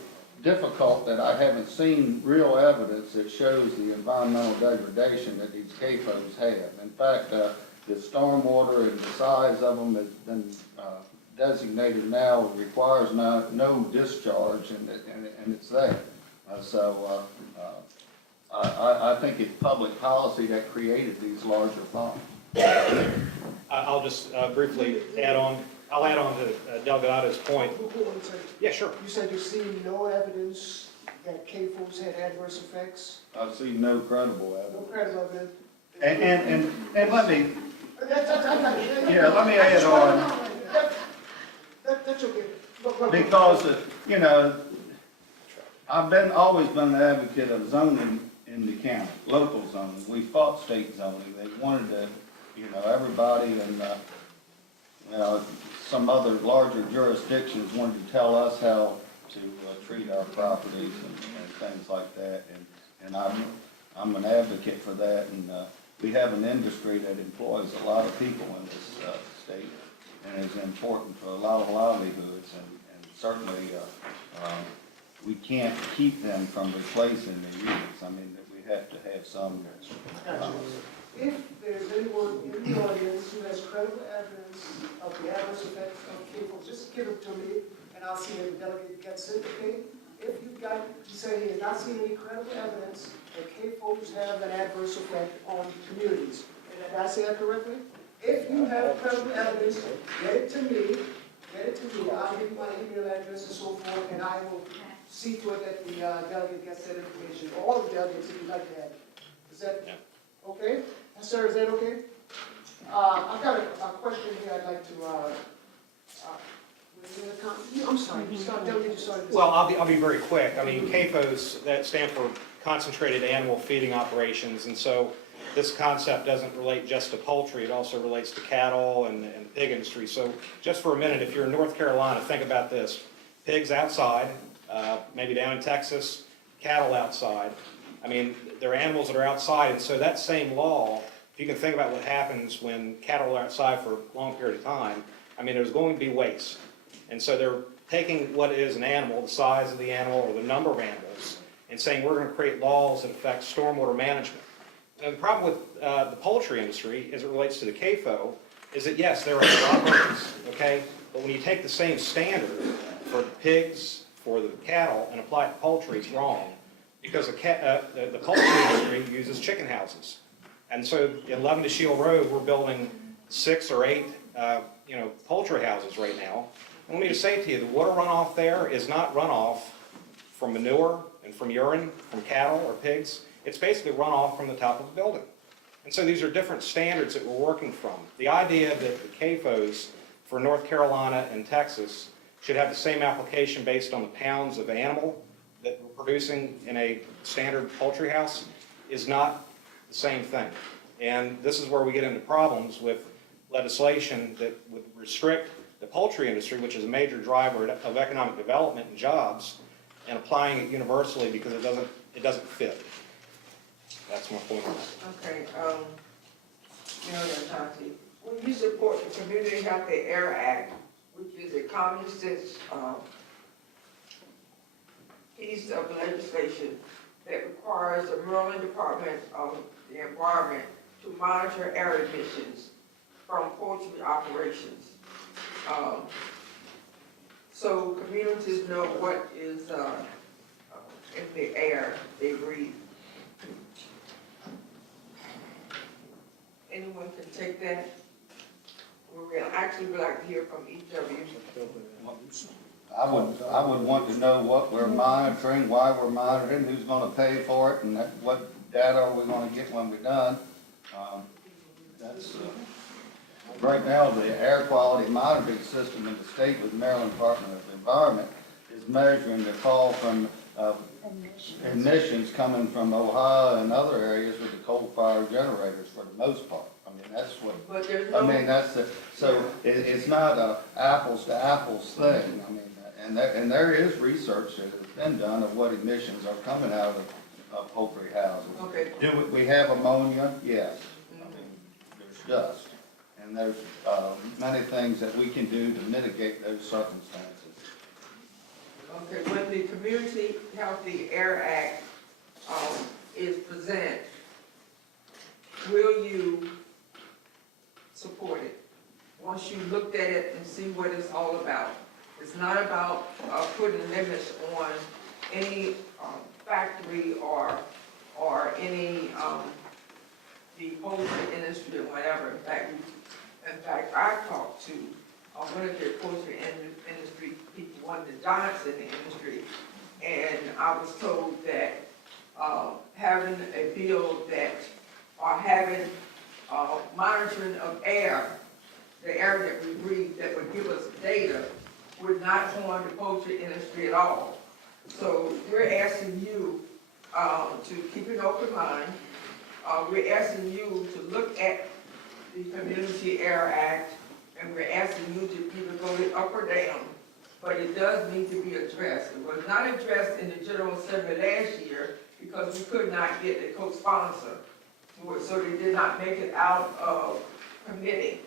difficult that I haven't seen real evidence that shows the environmental degradation that these CAFOs have. In fact, the stormwater and the size of them has been, designated now, requires no discharge, and it's there. I think it's public policy that created these larger ponds. I'll just briefly add on, I'll add on to Delgado's point. One second. Yeah, sure. You said you've seen no evidence that CAFOs had adverse effects? I see no credible No evidence. credible evidence? And let me, Yeah, let me add on. That's okay. because, I've always been an advocate of zoning in the county, local zoning. We fought state zoning. They wanted to, everybody and, some other larger jurisdictions wanted to tell us how to treat our properties and things like that. And I'm an advocate for that. And we have an industry that employs a lot of people in this state and is important for a lot of livelihoods. And certainly, we can't keep them from replacing the units. I mean, that we have to have some. If there's anyone in the audience who has credible evidence of the adverse effects of CAFOs, just give it to me, and I'll see if the delegate gets it, okay? If you've got, you say he has not seen any credible evidence that CAFOs have an adverse effect on communities. Did I say that correctly? If you have credible evidence, get it to me, I'll give you my email address and so forth, and I will see to it that the delegate gets that information, all the delegates if you'd like to have it. Is that okay? Sir, is that okay? I've got a question here I'd like to, I'm sorry, delegate, you started. Well, I'll be very quick. I mean, CAFOs, that stand for Concentrated Animal Feeding Operations, and so this concept doesn't relate just to poultry, it also relates to cattle and the pig industry. So just for a minute, if you're in North Carolina, think about this. Pigs outside, maybe down in Texas, cattle outside. I mean, they're animals that are outside, and so that same law, if you can think about what happens when cattle are outside for a long period of time, I mean, there's going to be waste. And so they're taking what is an animal, the size of the animal or the number of animals, and saying we're going to create laws that affect stormwater management. Now, the problem with the poultry industry, as it relates to the CAFO, is that yes, there are a lot of birds, okay? But when you take the same standard for the pigs, for the cattle, and apply it to poultry, it's wrong. Because the poultry industry uses chicken houses. And so in Levin to Shield Road, we're building 6 or 8, poultry houses right now. And I need to say to you, the water runoff there is not runoff from manure and from urine, from cattle or pigs. It's basically runoff from the top of the building. And so these are different standards that we're working from. The idea that the CAFOs for North Carolina and Texas should have the same application based on the pounds of animal that we're producing in a standard poultry house is not the same thing. And this is where we get into problems with legislation that would restrict the poultry industry, which is a major driver of economic development and jobs, and applying it universally because it doesn't fit. That's my point on that. Okay, Tati, will you support the Community Healthy Air Act, which is a common sense, piece of legislation that requires the Maryland Department of the Environment to monitor air emissions from poultry operations. So communities know what is in the air they breathe. Anyone can take that? We'd like to hear from each of you. I would want to know what we're monitoring, why we're monitoring, who's gonna pay for it, and what data are we gonna get when we're done. Right now, the air quality monitoring system in the state with Maryland Department of Environment is measuring the call from emissions coming from Ohio and other areas with the coal-fired generators for the most part. I mean, that's what, But there's no. it's not a apples to apples thing. I mean, and there is research that has been done of what emissions are coming out of poultry houses. Okay. Do we have ammonia? Yes. I mean, there's dust. And there's many things that we can do to mitigate those circumstances. Okay, when the Community Healthy Air Act is presented, will you support it. Once you looked at it and see what it's all about. It's not about putting limits on any factory or any the poultry industry or whatever. In fact, I talked to one of the poultry industry people, one of the giants in the industry, and I was told that having a bill that, or having monitoring of air, the air that we breathe, that would give us data, would not harm the poultry industry at all. So we're asking you to keep an open mind. We're asking you to look at the Community Air Act, and we're asking you to either vote it up or down, but it does need to be addressed. It was not addressed in the General Assembly last year because we could not get a co-sponsor to it, so they did not make it out of committee.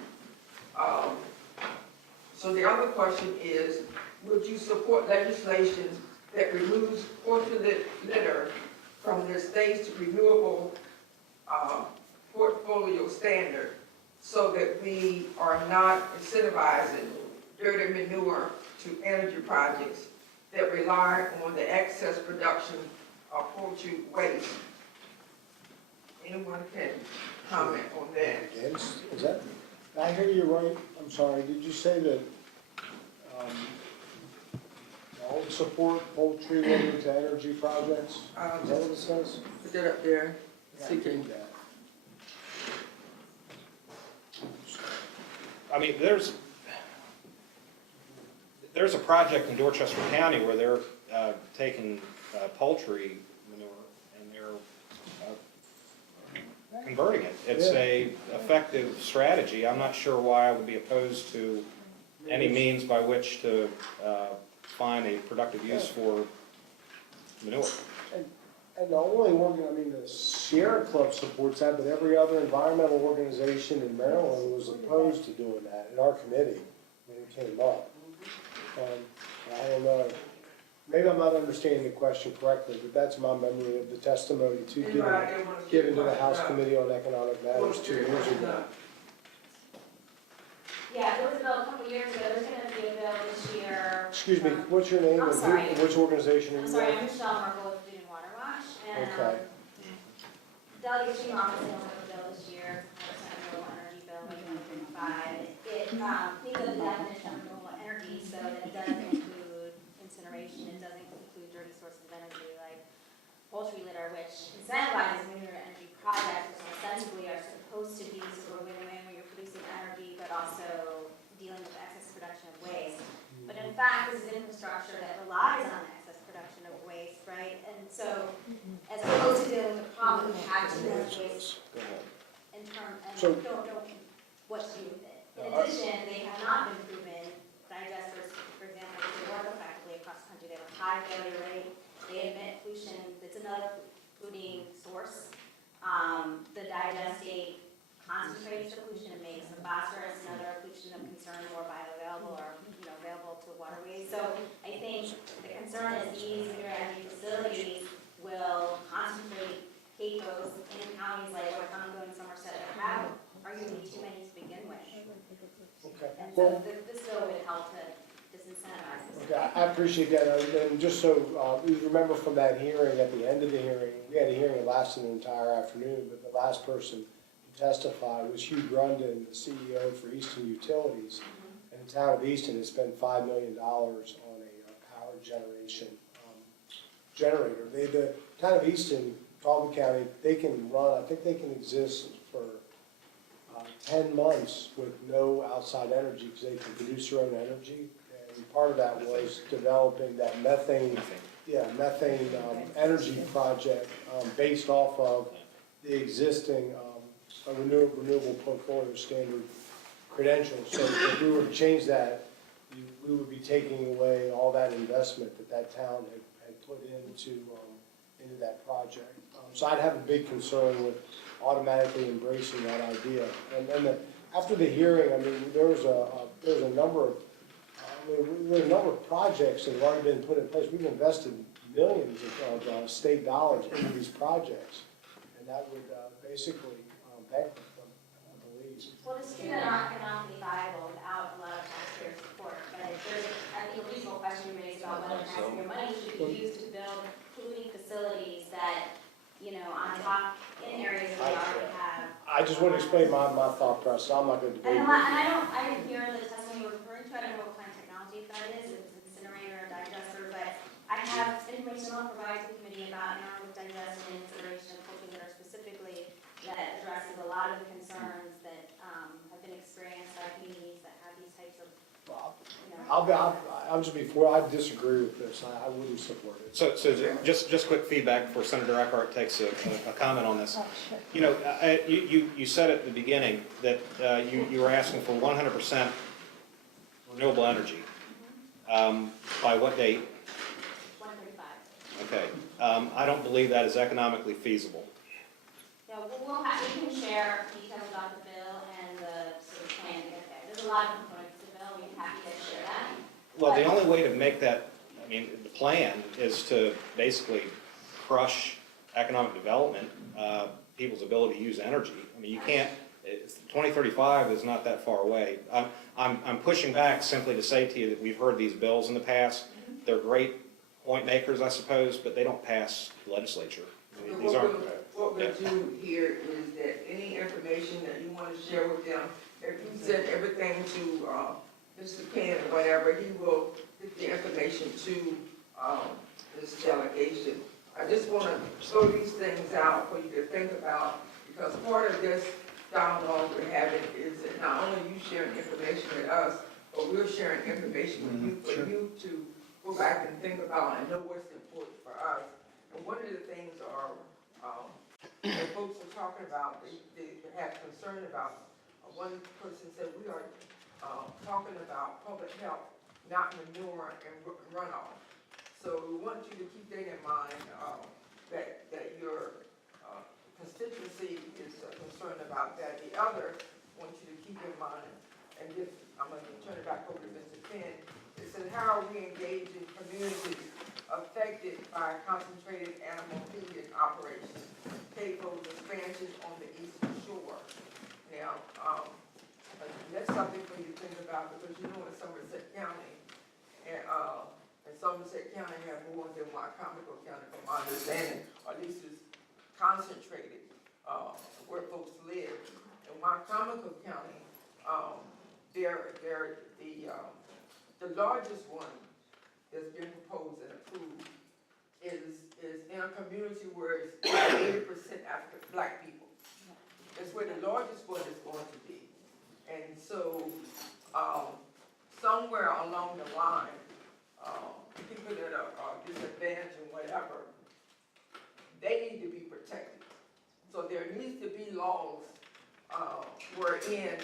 So the other question is, would you support legislation that removes poultry litter from the state's renewable portfolio standard so that we are not incentivizing dirty manure to energy projects that rely on the excess production of poultry waste? Anyone can comment on that? Against, is that, did I hear you right? I'm sorry, did you say that, all support poultry litter to energy projects? Is that what it says? Put that up there. Yeah, See, I can- read that. I mean, there's a project in Dorchester County where they're taking poultry manure and they're converting it. It's a effective strategy. I'm not sure why I would be opposed to any means by which to find a productive use for manure. And the only the Sierra Club supports that, but every other environmental organization in Maryland was opposed to doing that in our committee when it came up. I don't know, maybe I'm not understanding the question correctly, but that's my memory of the testimony given to the House Committee on Economic Matters 2 years ago. Yeah, there was a bill a couple years ago, there's gonna be a bill this year. Excuse me, what's your name? I'm and who- sorry. Which organization are I'm you sorry, with? I'm Michelle Markle with Food and Water Wash, and, Okay. Delegate Stream Office will have a bill this year, 100% renewable energy bill by 2025. It cleans up the definition of renewable energy so that it doesn't include incineration, it doesn't include dirty sources of energy like poultry litter, which incentivizes renewable energy projects, which ostensibly are supposed to be sort of win-win where you're producing energy, but also dealing with excess production of waste. But in fact, this is infrastructure that relies on excess production of waste, right? And so, as opposed to dealing with the problem, we have too much waste in term, and So- don't know what to do with it. In addition, they have not been proven, digesters, for example, to work effectively across the country. They have a high failure rate, they emit pollution, that's another polluting source. The digestate concentrates the pollution and makes the phosphorus and other pollution of concern more bioavailable or, available to waterways. So I think the concern is these renewable energy facilities will concentrate CAFOs in counties like Wicomico and Somerset that have arguably too many to begin with. Okay. And Well, so this bill would help to disincentivize this. okay, I appreciate that, and just so, we remember from that hearing, at the end of the hearing, we had a hearing that lasted an entire afternoon, but the last person to testify was Hugh Grundon, the CEO for Easton Utilities. And the town of Easton has spent $5 million on a power generation generator. The town of Easton, Talbot County, they can run, I think they can exist for 10 months with no outside energy because they can produce their own energy. And part of that was developing that methane energy project based off of the existing renewable portfolio standard credentials. So if we were to change that, we would be taking away all that investment that town had put into that project. So I'd have a big concern with automatically embracing that idea. And then after the hearing, there's a number of projects that have already been put in place. We've invested millions of state dollars into these projects, and that would basically bankrupt them, I believe. Well, the students are not economically viable without a lot of taxpayer support, but there's, I think, a reasonable question you raised about whether taxpayer money should be used to build polluting facilities that, on top, in areas where we already have. I just want to explain my thought process. I'm not going to debate. I didn't hear the testimony you were referring to, I don't know what kind of technology that is, if it's an incinerator or digester, but I have information I'll provide to the committee about anaerobic digestion and incineration of poultry that are specifically, that addresses a lot of the concerns that, have been experienced by communities that have these types of, I'll just be for. I disagree with this. I wouldn't support it. So just quick feedback before Senator Eckhart takes a comment on this. Oh, sure. You said at the beginning that you were asking for 100% renewable energy. By what date? 135. Okay. I don't believe that is economically feasible. Yeah, we can share details about the bill and the sort of plan to get there. There's a lot of components to the bill, we'd be happy to share that. Well, the only way to make that, the plan is to basically crush economic development, people's ability to use energy. You can't, 2035 is not that far away. I'm pushing back simply to say to you that we've heard these bills in the past. They're great point makers, I suppose, but they don't pass the legislature. These aren't. What we'll do here is that any information that you want to share with them, if you send everything to Mr. Penn or whatever, he will get the information to this delegation. I just want to throw these things out for you to think about, because part of this dialogue we're having is that not only you sharing information with us, but we're sharing information with you for you to go back and think about and know what's important for us. And one of the things are that folks are talking about, they have concern about. One person said we are talking about public health, not manure and runoff. So we want you to keep that in mind, that your constituency is concerned about that. The other, I want you to keep in mind, and this, I'm going to turn it back over to Mr. Penn. It says, how are we engaging communities affected by concentrated animal feeding operations, CAFO's expansion on the eastern shore? Now, that's something for you to think about, because in Somerset County, and Somerset County have more than Wicomico County, from my understanding, or at least it's concentrated where folks live. In Wicomico County, they're the largest one that's been proposed and approved is in a community where it's 80% African black people. That's where the largest one is going to be. And so, somewhere along the line, people that are disadvantaged and whatever, they need to be protected. So there needs to be laws wherein,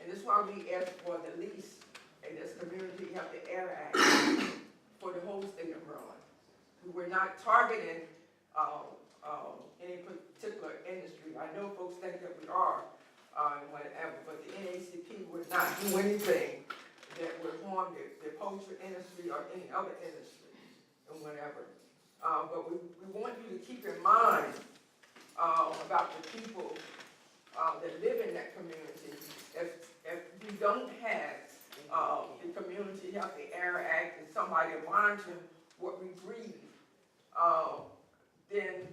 and this is why we ask for the lease in this Community Health and Air Act for the whole state of Maryland. We're not targeting any particular industry. I know folks think that we are, and whatever, but the NAACP would not do anything that would harm the poultry industry or any other industry and whatever. But we want you to keep in mind about the people that live in that community. If we don't have the Community Health and Air Act and somebody monitoring what we breathe, then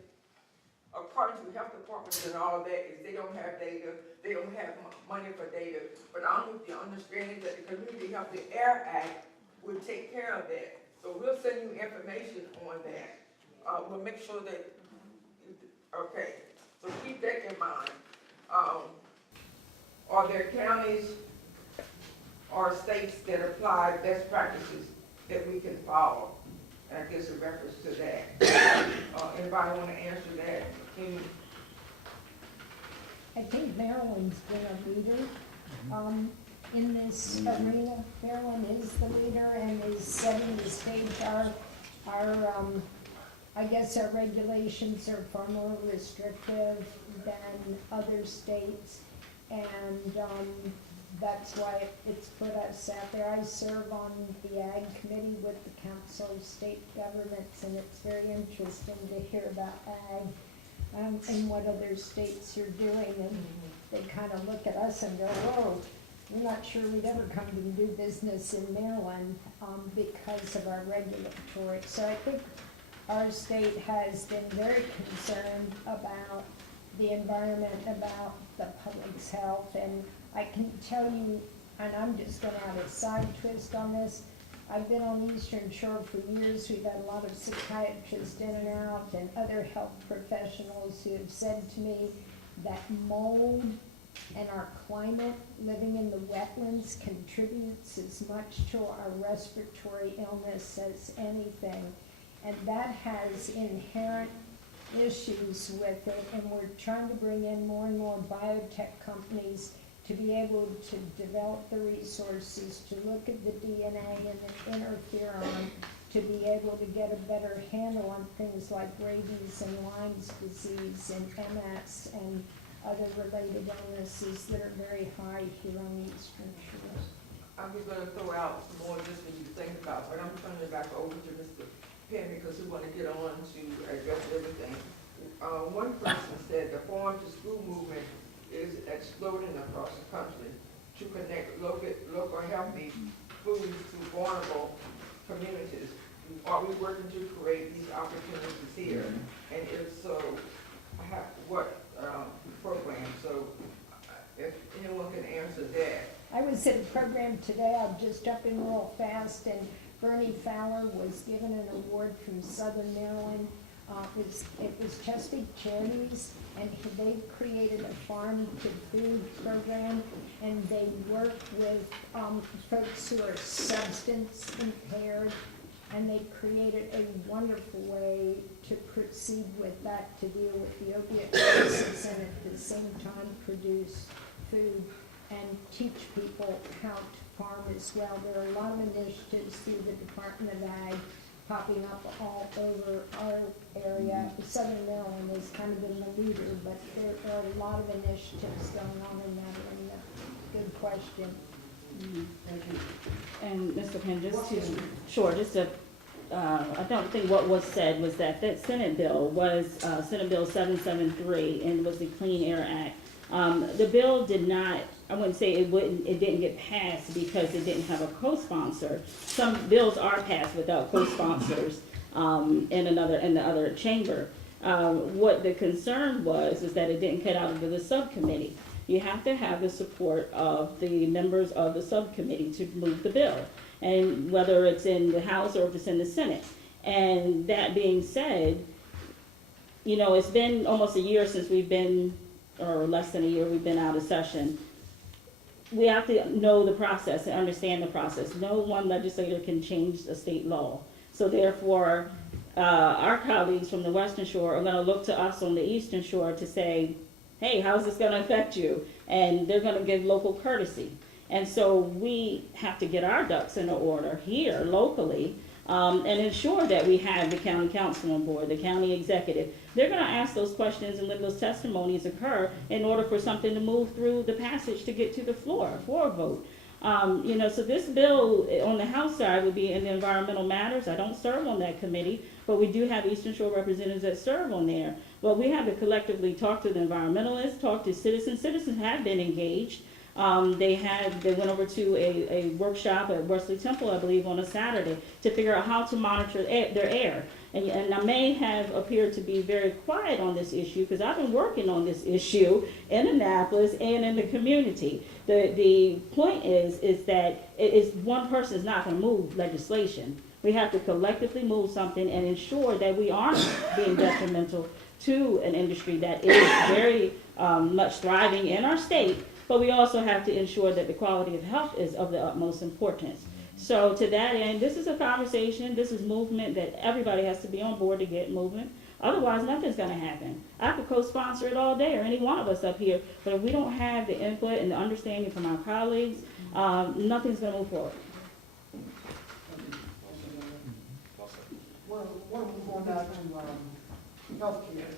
according to health departments and all that, is they don't have data, they don't have money for data. But I'm with the understanding that the Community Health and Air Act will take care of that. So we'll send you information on that. We'll make sure that, okay, so keep that in mind. Are there counties or states that apply best practices that we can follow? And I guess a reference to that. Anybody want to answer that? I think Maryland's been a leader in this arena. Maryland is the leader and is setting the stage. I guess our regulations are far more restrictive than other states, and that's why it's put us out there. I serve on the Ag Committee with the Council of State Governments, and it's very interesting to hear about ag and what other states are doing. And they kind of look at us and go, whoa, we're not sure we'd ever come to do business in Maryland because of our regulatory. So I think our state has been very concerned about the environment, about the public's health, and I can tell you, and I'm just gonna add a side twist on this, I've been on the Eastern Shore for years. We've had a lot of psychiatrists in and out and other health professionals who have said to me that mold and our climate, living in the wetlands, contributes as much to our respiratory illness as anything. And that has inherent issues with it, and we're trying to bring in more and more biotech companies to be able to develop the resources, to look at the DNA and the interferon, to be able to get a better handle on things like rabies and Lyme's disease and MS and other related illnesses that are very high here on the Eastern Shore. I'm just gonna throw out some more just for you to think about, but I'm turning it back over to Mr. Penn because we want to get on to address everything. One person said the farm to school movement is exploding across the country to connect local healthy foods to vulnerable communities. Are we working to create these opportunities here? And if so, what program? So if anyone can answer that. I was at a program today, I'll just jump in real fast, and Bernie Fowler was given an award from Southern Maryland. It was Chesapeake Charities, and they've created a farm to food program, and they work with folks who are substance impaired, and they created a wonderful way to proceed with that, to deal with the opiate crisis and at the same time produce food and teach people how to farm as well. There are a lot of initiatives through the Department of Ag popping up all over our area. Southern Maryland has kind of been the leader, but there are a lot of initiatives going on in that arena. Good question. Thank you. And Mr. Penn, I don't think what was said was that Senate bill was Senate Bill 773, and it was the Clean Air Act. The bill did not, I wouldn't say it didn't get passed because it didn't have a co-sponsor. Some bills are passed without co-sponsors in the other chamber. What the concern was that it didn't get out of the subcommittee. You have to have the support of the members of the subcommittee to move the bill, and whether it's in the House or if it's in the Senate. And that being said, it's been almost a year since we've been, or less than a year, we've been out of session. We have to know the process and understand the process. No one legislator can change a state law. So therefore, our colleagues from the Western Shore are gonna look to us on the Eastern Shore to say, hey, how's this gonna affect you? And they're gonna give local courtesy. And so we have to get our ducks in order here locally, and ensure that we have the county council on board, the county executive. They're gonna ask those questions and let those testimonies occur in order for something to move through the passage to get to the floor for a vote. So this bill on the House side would be in the environmental matters. I don't serve on that committee, but we do have Eastern Shore representatives that serve on there. But we have to collectively talk to the environmentalists, talk to citizens. Citizens have been engaged. They went over to a workshop at Wesley Temple, I believe, on a Saturday to figure out how to monitor their air. And I may have appeared to be very quiet on this issue because I've been working on this issue in Annapolis and in the community. The point is that one person is not going to move legislation. We have to collectively move something and ensure that we aren't being detrimental to an industry that is very much thriving in our state. But we also have to ensure that the quality of health is of the utmost importance. So to that end, this is a conversation, this is movement that everybody has to be on board to get movement. Otherwise, nothing's gonna happen. I could co-sponsor it all day, or any one of us up here, but if we don't have the input and the understanding from our colleagues, nothing's gonna move forward. Well, we'll move on now to healthcare.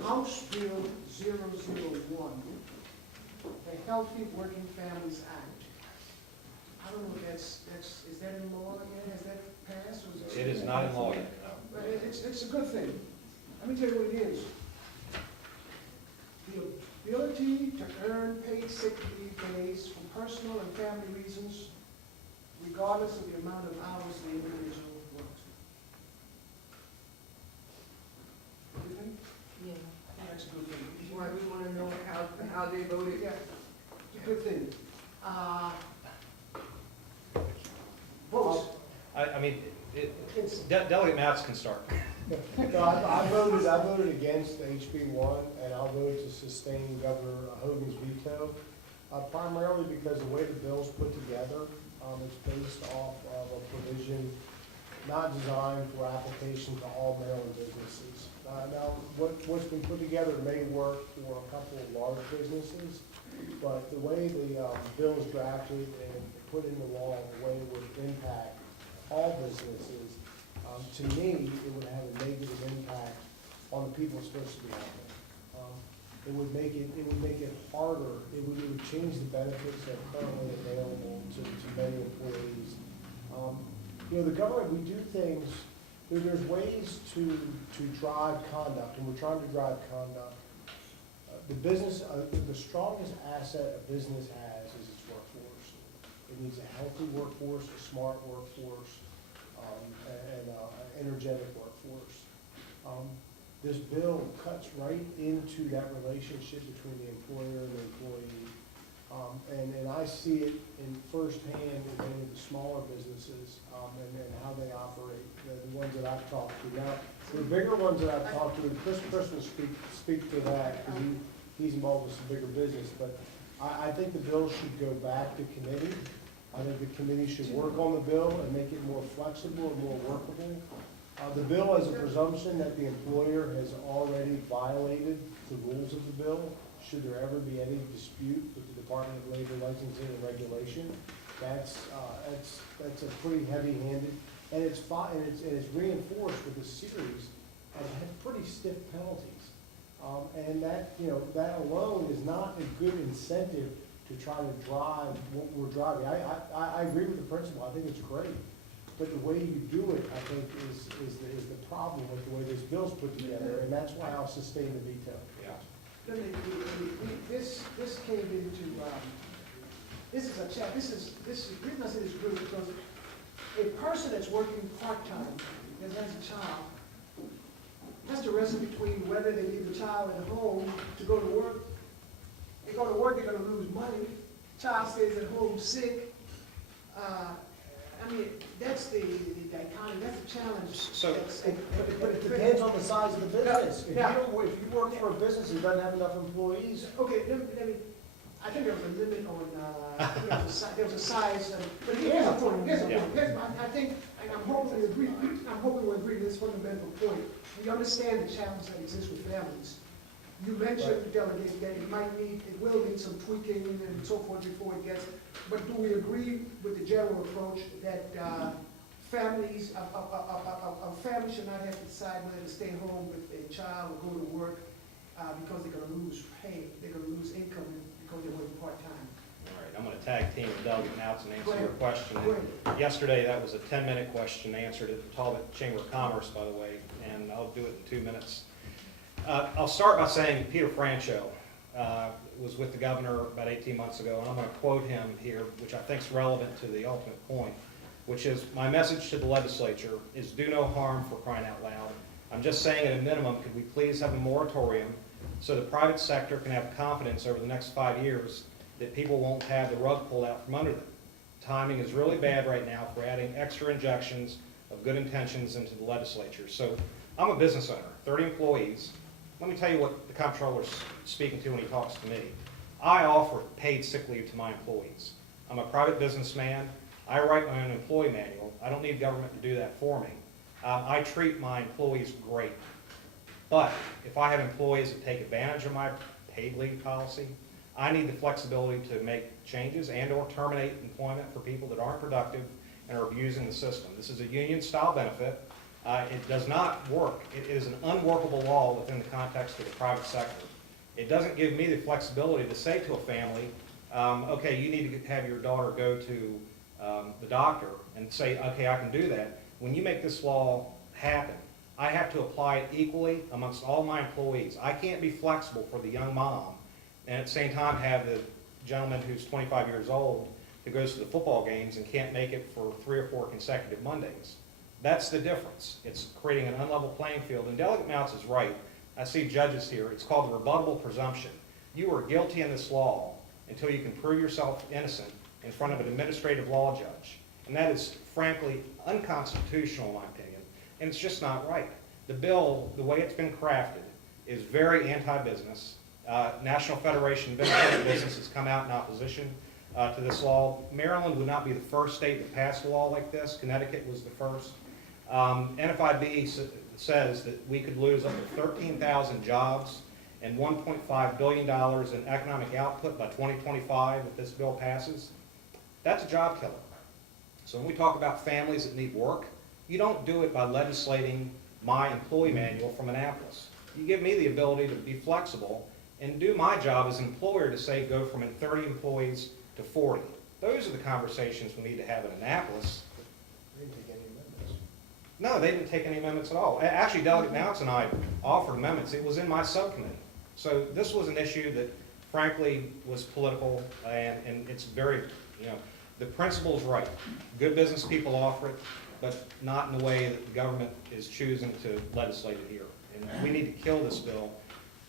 House Bill 001, the Healthy Working Families Act. I don't know if is that in law yet? Has that passed? Or is It is not in law yet, no. But it's a good thing. Let me tell you what it is. The ability to earn paid sick leave days for personal and family reasons, regardless of the amount of hours the individual works. What do you think? Yeah. I think that's a good thing. Why we wanna know how they voted. Yeah, it's a good thing. Votes. I mean, It's- Delegate Matz can start. No, I voted against HB 1, and I'll vote to sustain Governor Hogan's veto, primarily because the way the bill's put together, it's based off of a provision not designed for application to all Maryland businesses. Now, what's been put together may work for a couple of large businesses, but the way the bill is drafted and put into law, the way it would impact all businesses, to me, it would have a negative impact on the people it's supposed to be out there. It would make it harder, it would change the benefits that are currently available to many employees. You know, the government, we do things, there's ways to drive conduct, and we're trying to drive conduct. The strongest asset a business has is its workforce. It needs a healthy workforce, a smart workforce, and an energetic workforce. This bill cuts right into that relationship between the employer and the employee. And I see it in firsthand in many of the smaller businesses, and how they operate, the ones that I've talked to. Now, the bigger ones that I've talked to, Chris will speak to that, because he's involved with some bigger business, but I think the bill should go back to committee. I think the committee should work on the bill and make it more flexible and more workable. The bill has a presumption that the employer has already violated the rules of the bill, should there ever be any dispute with the Department of Labor licensing and regulation. That's a pretty heavy-handed, and it's reinforced with a series of pretty stiff penalties. And that, you know, that alone is not a good incentive to try to drive what we're driving. I agree with the principle, I think it's great. But the way you do it, I think, is the problem with the way this bill's put together, and that's why I'll sustain the veto. Yeah. This came into, this is the reason I say this is good, because a person that's working part-time, that has a child, has to wrestle between whether they leave the child at home to go to work. They go to work, they're gonna lose money. Child stays at home sick. I mean, that's the dichotomy, that's the challenge. So- But it depends on the size of the business. If Yeah. you work for a business that doesn't have enough employees, Okay, let me, I think there was a limit on, there was a size, but here's the point, I think, and I'm hoping we agree to this fundamental point. We understand the challenge that exists with families. You mentioned, Delegate, that it will need some tweaking and so forth before it gets, but do we agree with the general approach that families, a family should not have to decide whether to stay home with a child or go to work because they're gonna lose pay, they're gonna lose income because they're working part-time? All right, I'm going to tag team with Delegate Matz and Go answer your ahead. question. Go ahead. Yesterday, that was a 10-minute question answered at the Talbot Chamber of Commerce, by the way, and I'll do it in 2 minutes. I'll start by saying Peter Francho was with the governor about 18 months ago, and I'm going to quote him here, which I think is relevant to the ultimate point, which is, my message to the legislature is do no harm, for crying out loud. I'm just saying at a minimum, could we please have a moratorium so the private sector can have confidence over the next 5 years that people won't have the rug pulled out from under them. Timing is really bad right now for adding extra injections of good intentions into the legislature. So I'm a business owner, 30 employees. Let me tell you what the comptroller's speaking to when he talks to me. I offer paid sick leave to my employees. I'm a private businessman. I write my own employee manual. I don't need government to do that for me. I treat my employees great. But if I have employees that take advantage of my paid leave policy, I need the flexibility to make changes and or terminate employment for people that aren't productive and are abusing the system. This is a union-style benefit. It does not work. It is an unworkable law within the context of the private sector. It doesn't give me the flexibility to say to a family, okay, you need to have your daughter go to the doctor and say, okay, I can do that. When you make this law happen, I have to apply it equally amongst all my employees. I can't be flexible for the young mom and at the same time have the gentleman who's 25 years old who goes to the football games and can't make it for 3 or 4 consecutive Mondays. That's the difference. It's creating an unlevel playing field, and Delegate Mounts is right. I see judges here. It's called the rebuttable presumption. You are guilty in this law until you can prove yourself innocent in front of an administrative law judge. And that is, frankly, unconstitutional in my opinion, and it's just not right. The bill, the way it's been crafted, is very anti-business. National Federation of Independent Business has come out in opposition to this law. Maryland would not be the first state that passed a law like this. Connecticut was the first. NFIB says that we could lose up to 13,000 jobs and $1.5 billion in economic output by 2025 if this bill passes. That's a job killer. So when we talk about families that need work, you don't do it by legislating my employee manual from Annapolis. You give me the ability to be flexible and do my job as an employer to say go from 30 employees to 40. Those are the conversations we need to have in Annapolis. They didn't take any amendments. No, they didn't take any amendments at all. Actually, Delegate Mounts and I offered amendments. It was in my subcommittee. So this was an issue that frankly was political, and it's very, the principle's right. Good business people offer it, but not in the way that the government is choosing to legislate it here. And we need to kill this bill,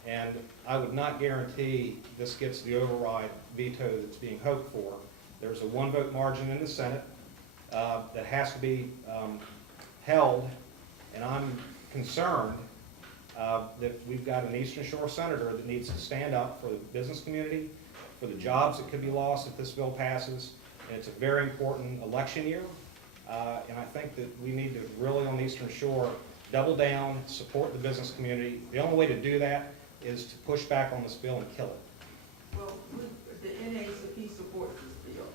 and I would not guarantee this gets the override veto that's being hoped for. There's a 1-vote margin in the Senate that has to be held, and I'm concerned that we've got an Eastern Shore senator that needs to stand up for the business community, for the jobs that could be lost if this bill passes, and it's a very important election year, and I think that we need to really on the Eastern Shore double down, support the business community. The only way to do that is to push back on this bill and kill it. Well, the NAACP supports this bill.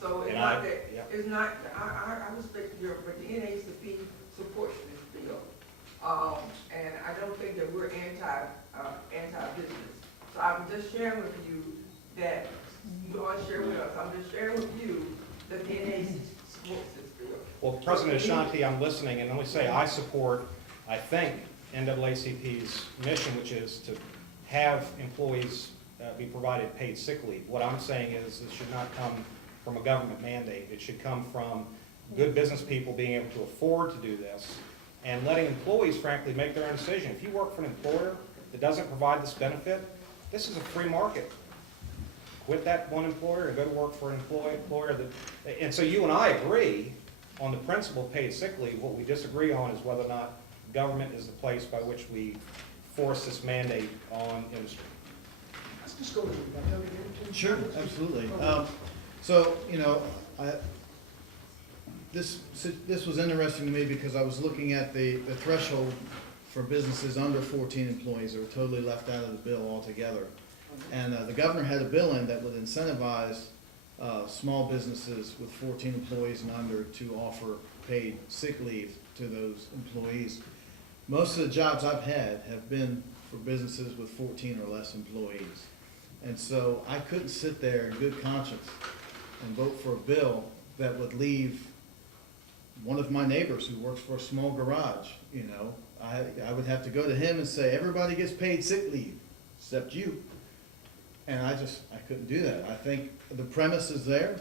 So it's And not I- that, yeah. it's not, I respect your, but the NAACP supports this bill. And I don't think that we're anti-business. So I'm just sharing with you that, you all share with us, I'm just sharing with you that the NAACP supports this bill. Well, President Ashanti, I'm listening, and let me say I support, I think, NAACP's mission, which is to have employees be provided paid sick leave. What I'm saying is this should not come from a government mandate. It should come from good business people being able to afford to do this and letting employees, frankly, make their own decision. If you work for an employer that doesn't provide this benefit, this is a free market. Quit that one employer and go to work for an employer that, and so you and I agree on the principle of paid sick leave. What we disagree on is whether or not government is the place by which we force this mandate on industry. Let's just go to the delegate. Sure, absolutely. This was interesting to me because I was looking at the threshold for businesses under 14 employees that were totally left out of the bill altogether. And the governor had a bill in that would incentivize small businesses with 14 employees and under to offer paid sick leave to those employees. Most of the jobs I've had have been for businesses with 14 or less employees. And so I couldn't sit there in good conscience and vote for a bill that would leave one of my neighbors who works for a small garage, I would have to go to him and say, everybody gets paid sick leave, except you. And I couldn't do that. I think the premise is there.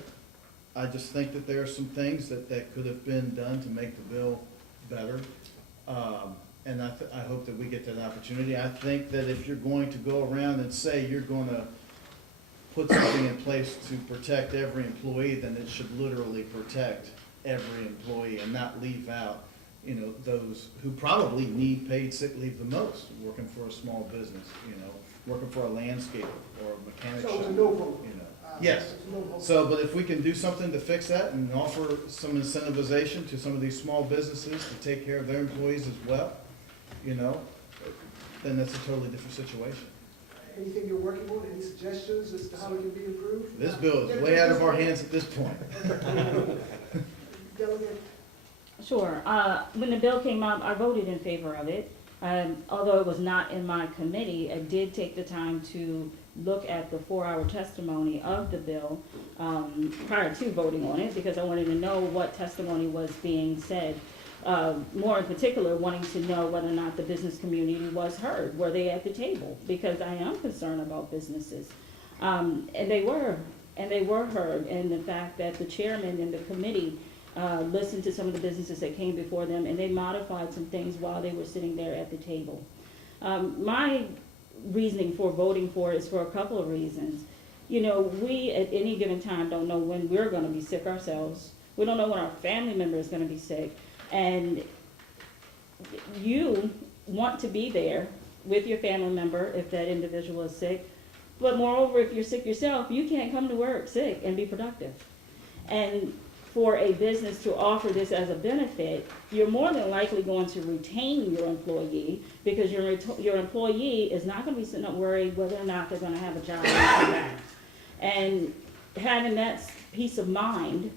I just think that there are some things that could have been done to make the bill better. And I hope that we get that opportunity. I think that if you're going to go around and say you're going to put something in place to protect every employee, then it should literally protect every employee and not leave out, those who probably need paid sick leave the most, working for a small business, working for a landscaper or a mechanic shop. So it's a no vote. Yes. It's a no vote. So, but if we can do something to fix that and offer some incentivization to some of these small businesses to take care of their employees as well, then that's a totally different situation. Anything you're working on, any suggestions as to how it can be improved? This bill is way out of our hands at this point. Delegate, Sure. When the bill came up, I voted in favor of it. Although it was not in my committee, I did take the time to look at the 4-hour testimony of the bill prior to voting on it because I wanted to know what testimony was being said. More in particular, wanting to know whether or not the business community was heard. Were they at the table? Because I am concerned about businesses. And they were heard, and the fact that the chairman and the committee listened to some of the businesses that came before them, and they modified some things while they were sitting there at the table. My reasoning for voting for it is for a couple of reasons. You know, we at any given time don't know when we're gonna be sick ourselves. We don't know when our family member is gonna be sick. And you want to be there with your family member if that individual is sick. But moreover, if you're sick yourself, you can't come to work sick and be productive. And for a business to offer this as a benefit, you're more than likely going to retain your employee, because your employee is not going to be sitting up worried whether or not they're going to have a job when they come back. And having that peace of mind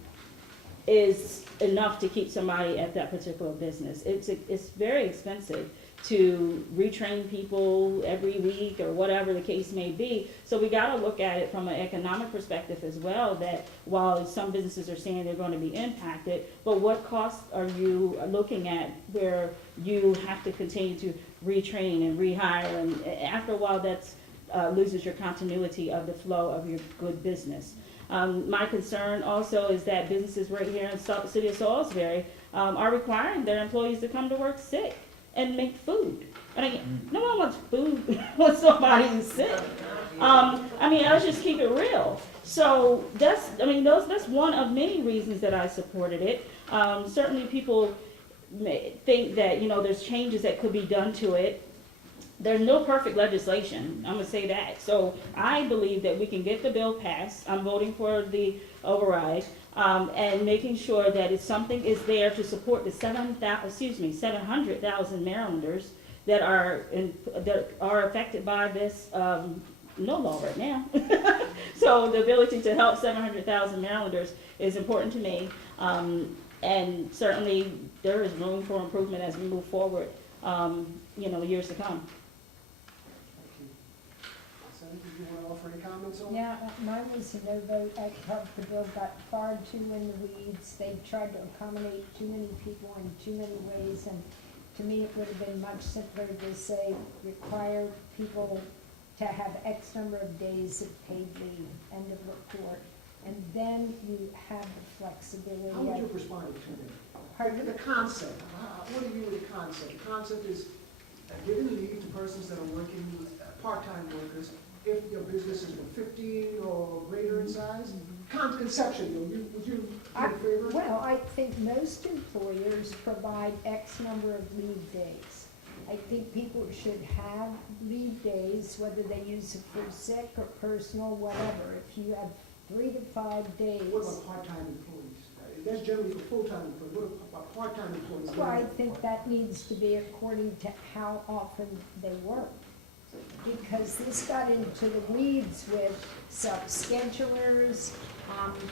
is enough to keep somebody at that particular business. It's very expensive to retrain people every week or whatever the case may be. So we got to look at it from an economic perspective as well, that while some businesses are saying they're going to be impacted, but what costs are you looking at where you have to continue to retrain and rehire, and after a while that's loses your continuity of the flow of your good business. My concern also is that businesses right here in the city of Salisbury are requiring their employees to come to work sick and make food. I mean, no one wants food when somebody is sick. I mean, let's just keep it real. So that's one of many reasons that I supported it. Certainly people may think that, you know, there's changes that could be done to it. There's no perfect legislation, I'm gonna say that. So I believe that we can get the bill passed. I'm voting for the override, and making sure that if something is there to support the 700,000 Marylanders that are affected by this, no law right now. So the ability to help 700,000 Marylanders is important to me. And certainly there is room for improvement as we move forward, years to come. Senator, do you want to offer any comments on it? Yeah, mine was a no vote. I thought the bill got far too in the weeds. They tried to accommodate too many people in too many ways, and to me, it would have been much simpler to say, require people to have X number of days of paid leave, end of report, and then you have the flexibility. How would you respond to that? Pardon? The concept, what do you mean with the concept? The concept is giving leave to persons that are working, part-time workers, if your business is 15 or greater in size? Conceptually, would you be in favor? Well, I think most employers provide X number of leave days. I think people should have leave days, whether they use it for sick or personal, whatever. If you have 3 to 5 days. What about part-time employees? That's generally for full-time employees. What about part-time employees? Well, I think that needs to be according to how often they work. Because this got into the weeds with self-schedulers,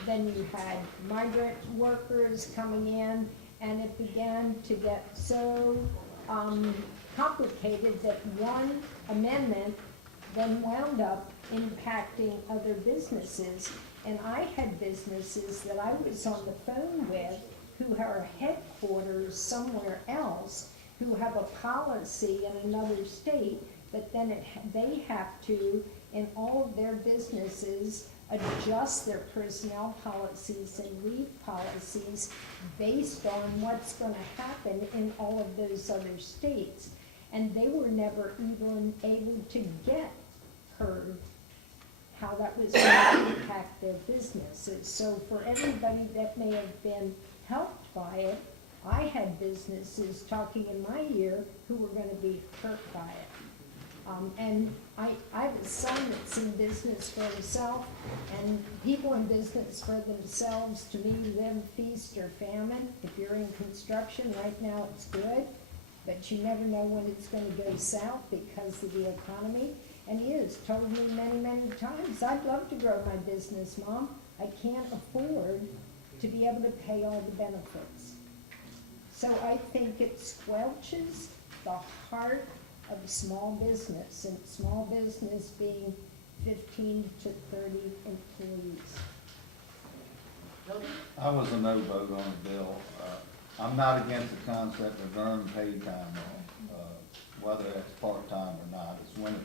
then you had migrant workers coming in, and it began to get so complicated that one amendment then wound up impacting other businesses. And I had businesses that I was on the phone with who are headquarters somewhere else, who have a policy in another state, but then they have to, in all of their businesses, adjust their personnel policies and leave policies based on what's going to happen in all of those other states. And they were never even able to get heard how that was going to impact their businesses. So for everybody that may have been helped by it, I had businesses talking in my ear who were going to be hurt by it. And I have a son that's in business for himself, and people in business for themselves, to me, live, feast, or famine. If you're in construction, right now it's good, but you never know when it's going to go south because of the economy. And he has told me many, many times, I'd love to grow my business, Mom. I can't afford to be able to pay all the benefits. So I think it squelches the heart of small business, and small business being 15 to 30 employees. I was a no vote on the bill. I'm not against the concept of earned paid time off, whether it's part-time or not. It's when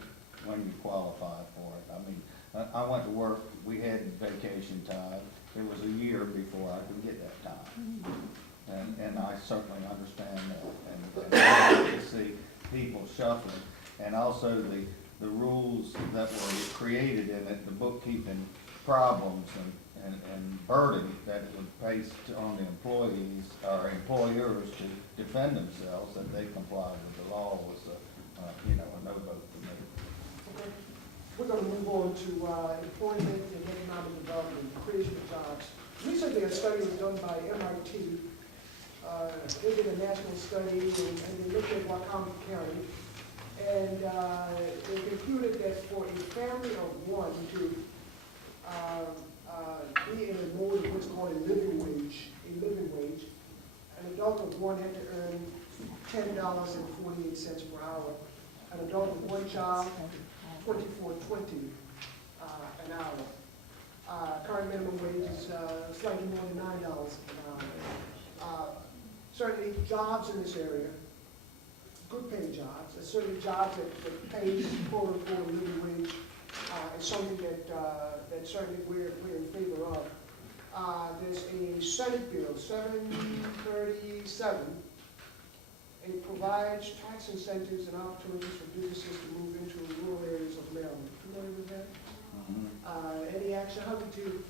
you qualify for it. I mean, I went to work, we had vacation time. It was a year before I could get that time. And I certainly understand that. And I hate to see people shuffling. And also the rules that were created in it, the bookkeeping problems and burden that was placed on the employees or employers to defend themselves, that they complied with the law was a no vote for me. Okay. We're going to move on to employment and economic development, creation of jobs. Recently, a study was done by MIT. They did a national study and they looked at Wicomico County. And they concluded that for a family of one to be in a mode of what's called a living wage, an adult of one had to earn $10.48 per hour. An adult with one child, $24.20 an hour. Current minimum wage is slightly more than $9 an hour. Certainly, jobs in this area, good paying jobs, certainly jobs that pay quote unquote living wage, is something that certainly we're in favor of. There's a Senate bill, 737. It provides tax incentives and opportunities for businesses to move into rural areas of Maryland. Familiar with that? Any action? How did you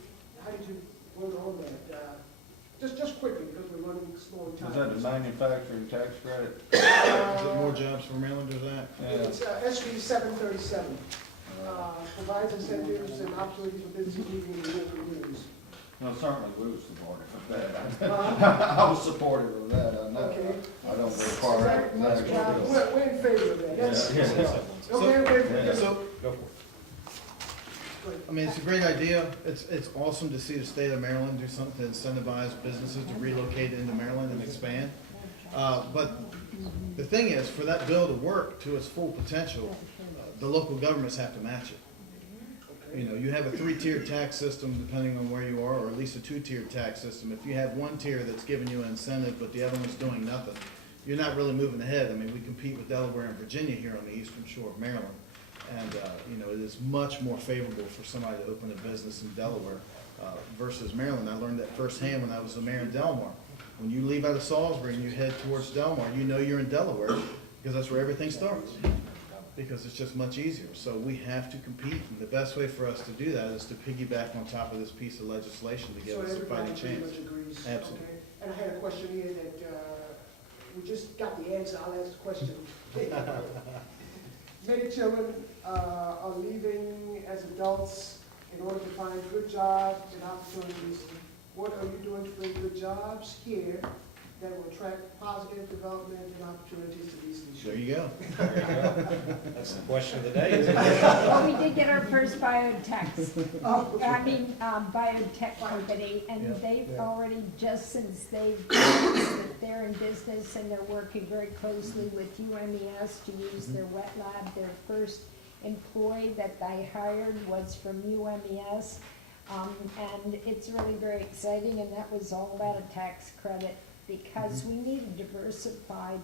work on that? Just quickly, because we're running slow on time. Is that the manufacturing tax credit? Is it more jobs for Marylanders that? It's SB 737. Provides incentives and opportunities for businesses moving into local communities. Well, certainly we were supportive of that. I was supportive of that, I know. Okay. I don't go far out. We're in favor of that. That's, Yeah. okay. So, Go for it. I mean, it's a great idea. It's awesome to see the state of Maryland do something to incentivize businesses to relocate into Maryland and expand. But the thing is, for that bill to work to its full potential, the local governments have to match it. You know, you have a 3-tiered tax system depending on where you are, or at least a 2-tiered tax system. If you have one tier that's giving you an incentive, but the other one's doing nothing, you're not really moving ahead. I mean, we compete with Delaware and Virginia here on the eastern shore of Maryland. And, it is much more favorable for somebody to open a business in Delaware versus Maryland. I learned that firsthand when I was the mayor in Delmar. When you leave out of Salisbury and you head towards Delmar, you know you're in Delaware because that's where everything starts. Because it's just much easier. So we have to compete, and the best way for us to do that is to piggyback on top of this piece of legislation to give us a fighting So everybody chance. pretty much agrees. Absolutely. Okay. And I had a question here that we just got the answer. I'll ask the question. Many children are leaving as adults in order to find good jobs and opportunities. What are you doing to bring good jobs here that will attract positive development and opportunities to these There issues? you go. That's the question of the day, isn't it? Well, we did get our first biotech, Oh, biotech company, and Yeah. they've already, just since they've announced that they're in business and they're working very closely with UMES to use their wet lab. Their first employee that they hired was from UMES, and it's really very exciting, and that was all about a tax credit, because we need a diversified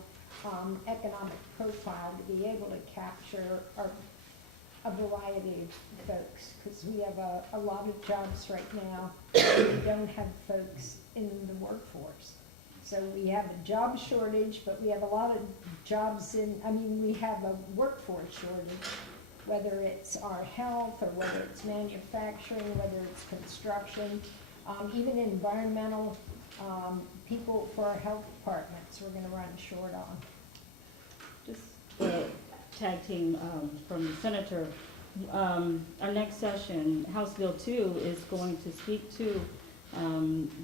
economic profile to be able to capture a variety of folks, because we have a lot of jobs right now, and we don't have folks in the workforce. So we have a job shortage, but we have a lot of jobs we have a workforce shortage, whether it's our health, or whether it's manufacturing, whether it's construction, even environmental people for our health departments, we're gonna run short on. Just the tag team from the senator. Our next session, House Bill 2, is going to speak to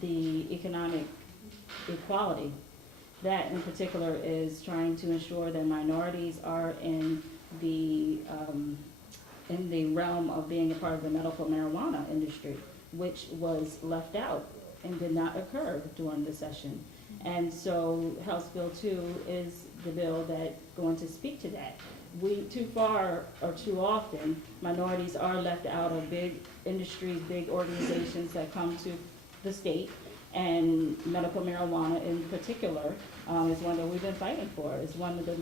the economic equality. That in particular is trying to ensure that minorities are in the realm of being a part of the medical marijuana industry, which was left out and did not occur during the session. And so House Bill 2 is the bill that's going to speak to that. Too far or too often, minorities are left out of big industries, big organizations that come to the state, and medical marijuana in particular is one that we've been fighting for. It's one of the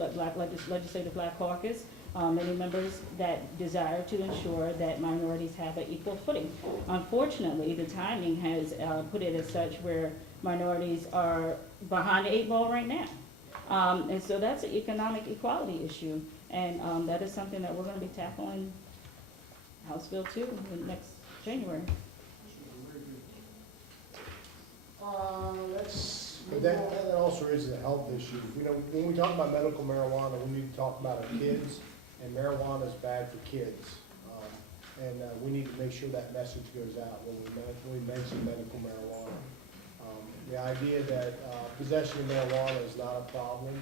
Legislative Black Caucus many members that desire to ensure that minorities have an equal footing. Unfortunately, the timing has put it as such where minorities are behind the eight ball right now. And so that's an economic equality issue, and that is something that we're going to be tackling House Bill 2 next January. But that also raises a health issue. You know, when we talk about medical marijuana, we need to talk about our kids, and marijuana is bad for kids. And we need to make sure that message goes out when we mention medical marijuana. The idea that possession of marijuana is not a problem,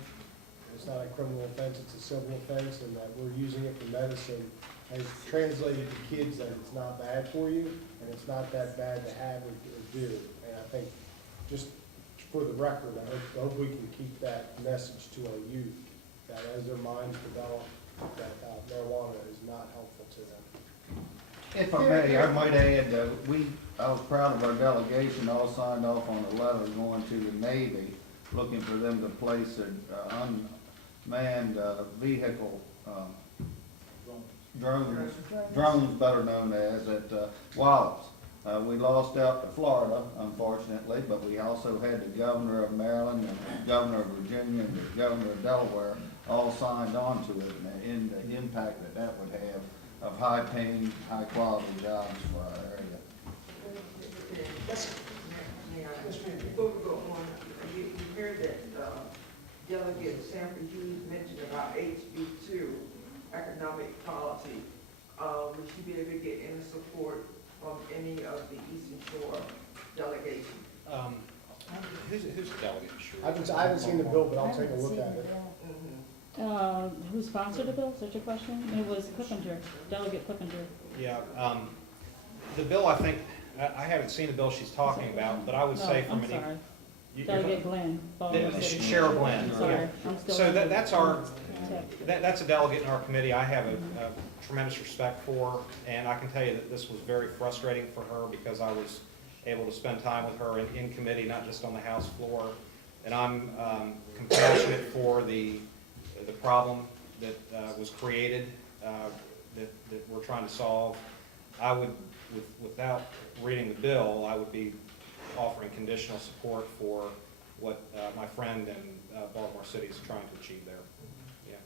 it's not a criminal offense, it's a civil offense, and that we're using it for medicine has translated to kids that it's not bad for you, and it's not that bad to have or do. And I think, just for the record, I hope we can keep that message to our youth, that as their minds develop, that marijuana is not helpful to them. If I may, I might add, I was proud of our delegation, all signed off on a letter going to the Navy, looking for them to place an unmanned vehicle, drones better known as, at Wallace. We lost out to Florida, unfortunately, but we also had the governor of Maryland and the governor of Virginia and the governor of Delaware all signed on to it, and the impact that would have of high-paying, high-quality jobs for our area. Before we go on, you heard that Delegate Sanford Hughes mentioned about HB2, economic policy. Would she be able to get any support from any of the Eastern Shore delegation? Who's the delegate? Sure. I haven't seen the bill, but I'll take a look at it. Who sponsored the bill, such a question? It was Clippinger, Delegate Clippinger. Yeah, the bill, I think, I haven't seen the bill she's talking about, but I would say Oh, from I'm any. sorry. you- Delegate Glenn, Baltimore City. Cheryl Glenn, Sorry, yeah. I'm still. So under that's our, tech. that's a delegate in our committee I have a tremendous respect for, and I can tell you that this was very frustrating for her because I was able to spend time with her in committee, not just on the House floor. And I'm compassionate for the problem that was created, that we're trying to solve. I would, without reading the bill, I would be offering conditional support for what my friend in Baltimore City is trying to achieve there. Yeah.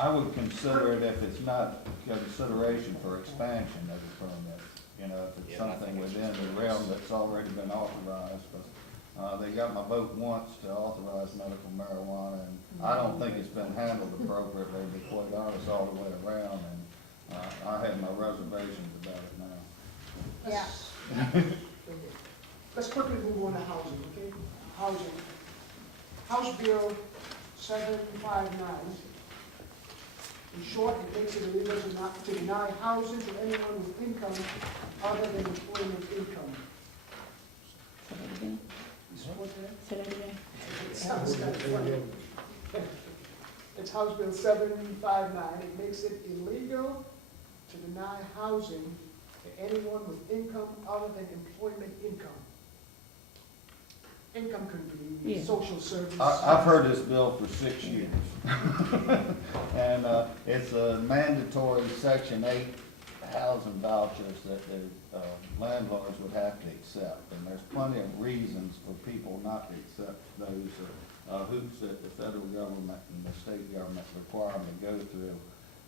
I would consider it if it's not consideration for expansion of the permit, you know, if it's Yeah, I something think it's within the realm that's already been authorized, but they got my vote once to authorize medical marijuana, and I don't think it's been handled appropriately, to be quite honest, all the way around, and I have my reservations about it now. Yeah. Let's quickly move on to housing, okay? Housing. House Bill 759. In short, it makes it illegal to deny housing to anyone with income other than employment income. Say that again. You support that? Say that again. It sounds kind of funny. It's House Bill 759. It makes it illegal to deny housing to anyone with income other than employment income. Income could be Yeah. social service. I've heard this bill for 6 years. And it's a mandatory Section 8 housing vouchers that the landlords would have to accept. And there's plenty of reasons for people not to accept those hoops that the federal government and the state government require them to go through.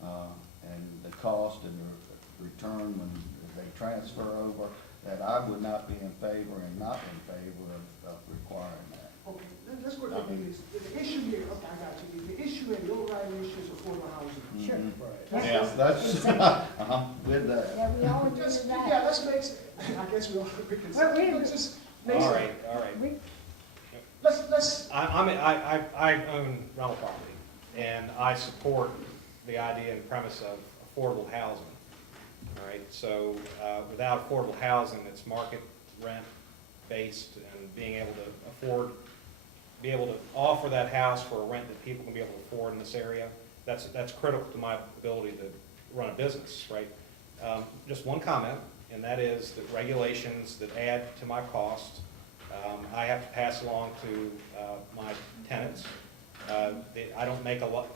And the cost and the return when they transfer over, that I would not be in favor and not in favor of requiring that. Okay, let's go to the issue here, okay, I got you. The issue and the overriding issue is affordable housing. Sure. Mhm. Yeah, that's, I'm with that. Yeah, we all agree Just, with that. yeah, let's make, I guess we all, we can, Well, we- let's just make All it, right, all right. We- let's, I own rental property, and I support the idea and premise of affordable housing. All right, so without affordable housing, it's market rent based, and being able to be able to offer that house for a rent that people can be able to afford in this area, that's critical to my ability to run a business, right? Just one comment, and that is that regulations that add to my cost, I have to pass along to my tenants. I don't make a lot.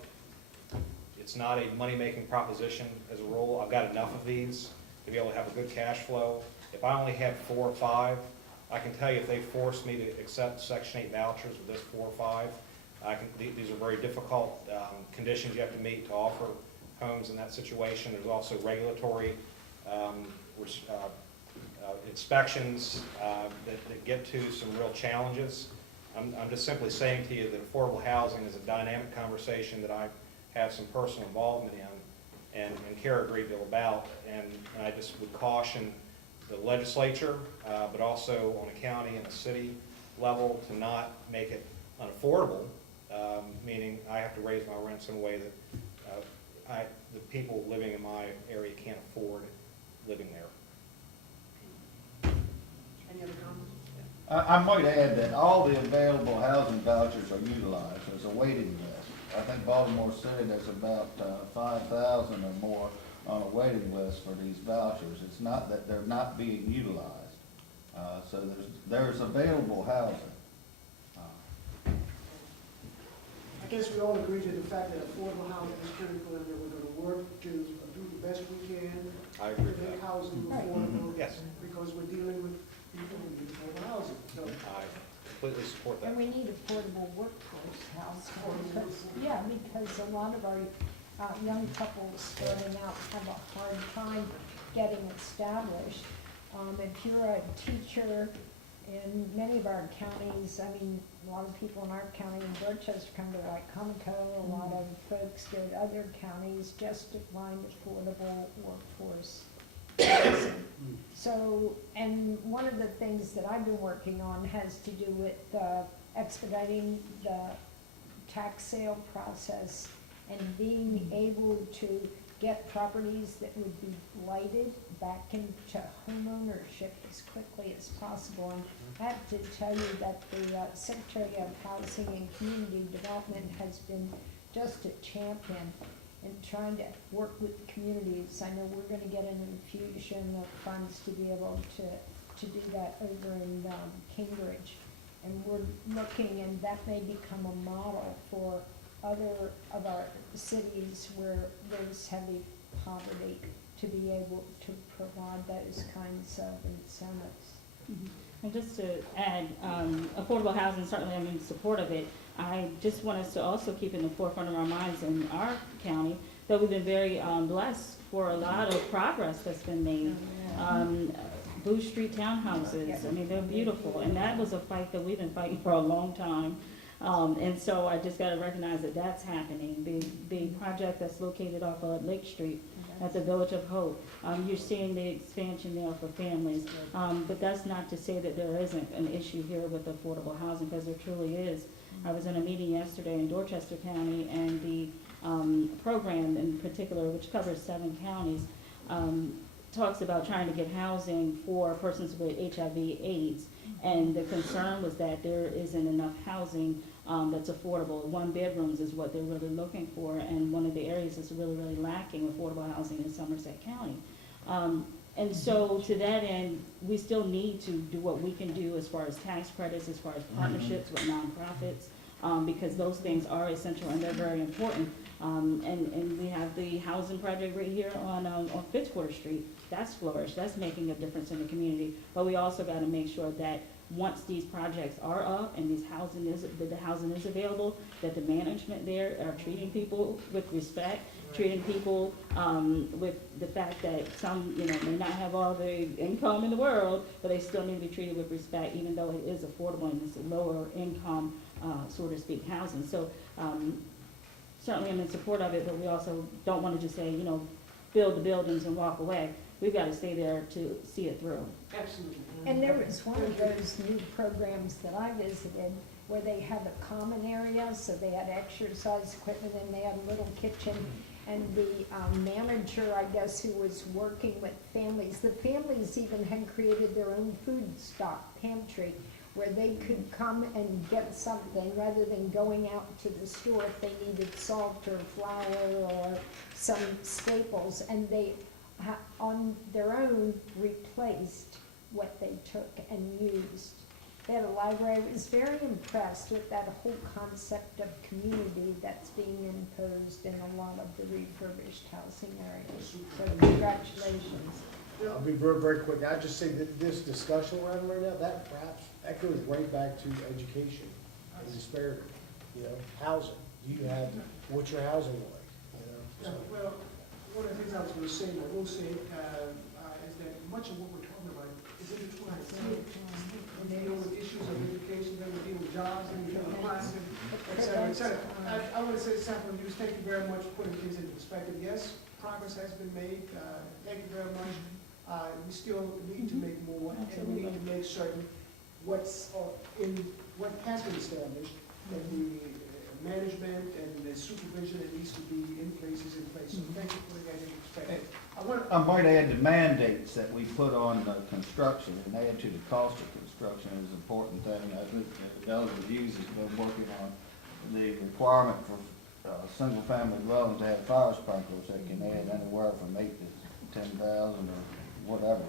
It's not a money-making proposition as a rule. I've got enough of these to be able to have a good cash flow. If I only have 4 or 5, I can tell you if they force me to accept Section 8 vouchers with this 4 or 5, these are very difficult conditions you have to meet to offer homes in that situation. There's also regulatory inspections that get to some real challenges. I'm just simply saying to you that affordable housing is a dynamic conversation that I have some personal involvement in and care a great deal about. And I just would caution the legislature, but also on a county and a city level, to not make it unaffordable, meaning I have to raise my rents in a way that the people living in my area can't afford living there. Any other comments? I might add that all the available housing vouchers are utilized. There's a waiting list. I think Baltimore City, there's about 5,000 or more on a waiting list for these vouchers. It's not that they're not being utilized. So there's available housing. I guess we all agree to the fact that affordable housing is critical and that we're going to work to do the best we can I to agree with make that. housing affordable. Yes. Because we're dealing with people who need affordable housing. So I completely support that. And we need affordable workforce households. Yeah, because a lot of our young couples starting out have a hard time getting established. If you're a teacher in many of our counties, I mean, a lot of people in our county in Dorchester come to Wicomico, a lot of folks go to other counties just to find affordable workforce housing. So, and one of the things that I've been working on has to do with expediting the tax sale process and being able to get properties that would be blighted back into homeownership as quickly as possible. And I have to tell you that the Secretary of Housing and Community Development has been just a champion in trying to work with communities. I know we're gonna get an infusion of funds to be able to do that over in Cambridge. And we're looking, and that may become a model for other of our cities where there's heavy poverty, to be able to provide those kinds of incentives. And just to add, affordable housing, certainly I'm in support of it. I just want us to also keep in the forefront of our minds in our county that we've been very blessed for a lot of progress that's been made. Blue Street townhouses, I mean, they're beautiful, and that was a fight that we've been fighting for a long time. And so I just gotta recognize that that's happening. The project that's located off of Lake Street at the Village of Hope, you're seeing the expansion there for families. But that's not to say that there isn't an issue here with affordable housing, because there truly is. I was in a meeting yesterday in Dorchester County, and the program in particular, which covers 7 counties, talks about trying to get housing for persons with HIV/AIDS. And the concern was that there isn't enough housing that's affordable. 1 bedrooms is what they're really looking for, and one of the areas that's really, really lacking affordable housing is Somerset County. And so to that end, we still need to do what we can do as far as tax credits, as far as partnerships with nonprofits, because those things are essential and they're very important. And we have the housing project right here on Fitzwater Street. That's flourished, that's making a difference in the community. But we also gotta make sure that once these projects are up and the housing is available, that the management there are treating people with respect, treating people with the fact that some, may not have all the income in the world, but they still need to be treated with respect, even though it is affordable and it's a lower income, so to speak, housing. So certainly I'm in support of it, but we also don't want to just say, build the buildings and walk away. We've got to stay there to see it through. absolutely. And there was one of those new programs that I visited where they had a common area, so they had exercise equipment and they had a little kitchen. And the manager, I guess, who was working with families, the families even had created their own food stock pantry where they could come and get something rather than going out to the store if they needed salt or flour or some staples. And they, on their own, replaced what they took and used. they had a library. I was very impressed with that whole concept of community that's being imposed in a lot of the refurbished housing areas. So congratulations. I'll be very, very quick. I just say that this discussion we're having right now, that perhaps echoes right back to education and disparity. You know, housing. What's your housing like? You know, Yeah, so- well, one of the things I was gonna say, and I will say, is that much of what we're talking about is intertwined. We deal with issues of education, then we deal with jobs, then we deal with crime, et cetera, et cetera. I want to say something, you, thank you very much for putting things into perspective. Yes, progress has been made, thank you very much. We still need to make more, and we need to make certain what has been established, that the management and the supervision that needs to be in place is in place. So thank you for putting that into perspective. I might add the mandates that we put on construction and add to the cost of construction is an important thing. I think Delegate Hughes has been working on the requirement for single-family dwellings to have fire sprinklers that can add anywhere from $8,000 to $10,000 or whatever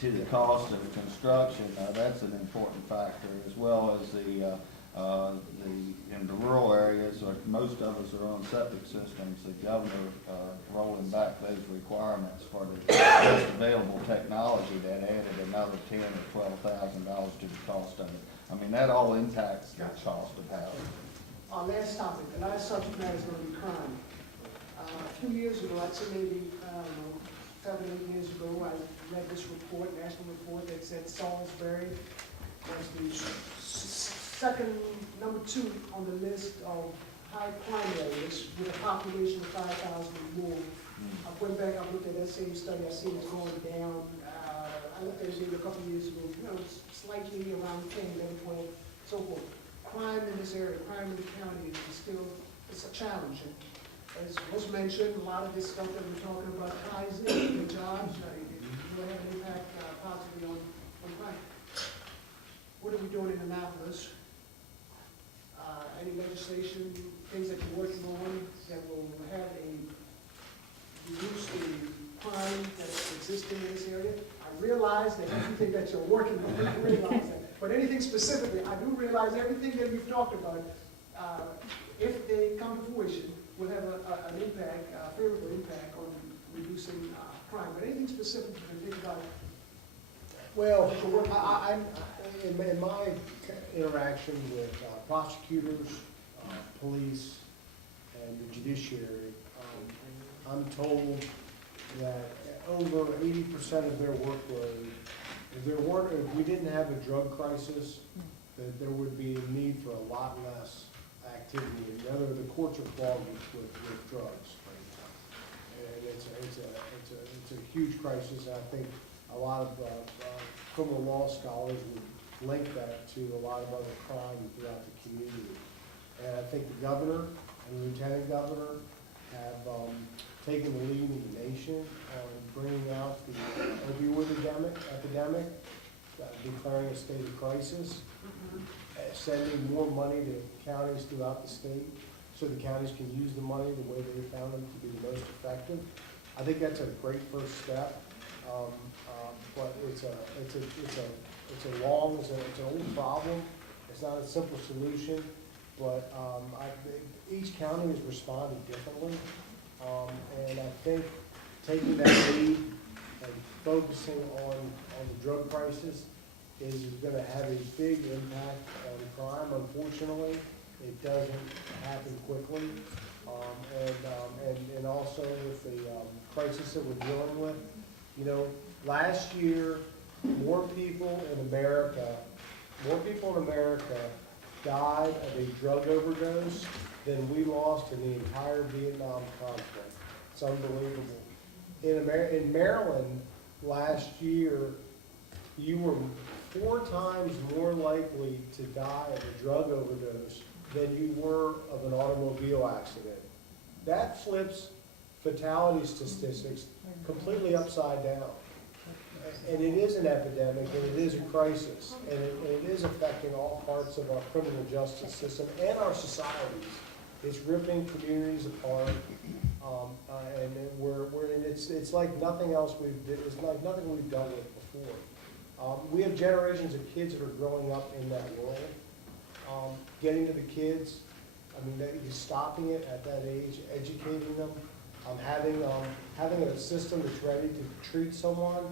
to the cost of construction. That's an important factor, as well as in the rural areas, most of us are on septic systems. The governor rolling back those requirements for the best available technology that added another $10,000 or $12,000 to the cost of it. I mean, that all impacts the cost of housing. Our last topic, the last subject matter is going to be crime. A few years ago, I'd say maybe, I don't know, 7, 8 years ago, I read this report, national report, that said Salisbury was the number 2 on the list of high crime areas with a population of 5,000 or more. I went back, I looked at that same study, I see it's going down. I looked at it maybe a couple of years ago, slightly around 10, 11, 12, so forth. Crime in this area, crime in the county is still, it's a challenge. And as was mentioned, a lot of this stuff that we're talking about ties in with jobs, it will have an impact positively on crime. What are we doing in Annapolis? Any legislation, things that you're working on that will have reduce the crime that's existing in this area? I realize that everything that you're working on, I realize that. But anything specifically, I do realize everything that we've talked about, if they come to fruition, will have an impact, a favorable impact on reducing crime. But anything specific you can think about? Well, I'm in my interaction with prosecutors, police, and the judiciary, I'm told that over 80% of their workload, if we didn't have a drug crisis, that there would be a need for a lot less activity. And the courts are clogged with drugs right now, and it's a huge crisis. And I think a lot of criminal law scholars would link that to a lot of other crime throughout the community. And I think the governor and the lieutenant governor have taken the lead in the nation on bringing out the opioid epidemic, declaring a state of crisis, sending more money to counties throughout the state so the counties can use the money the way they found them to be the most effective. I think that's a great first step, but it's an old problem. It's not a simple solution, but each county has responded differently, and I think taking that lead and focusing on the drug crisis is going to have a big impact on crime. Unfortunately, it doesn't happen quickly, and also with the crisis that we're dealing with. You know, last year, more people in America died of a drug overdose than we lost in the entire Vietnam conflict. It's unbelievable. In Maryland last year, you were 4 times more likely to die of a drug overdose than you were of an automobile accident. That flips fatality statistics completely upside down. And it is an epidemic, and it is a crisis, and it is affecting all parts of our criminal justice system and our societies. It's ripping communities apart, and it's like nothing else it's like nothing we've dealt with before. We have generations of kids that are growing up in that world. Getting to the kids, I mean, stopping it at that age, educating them, having a system that's ready to treat someone.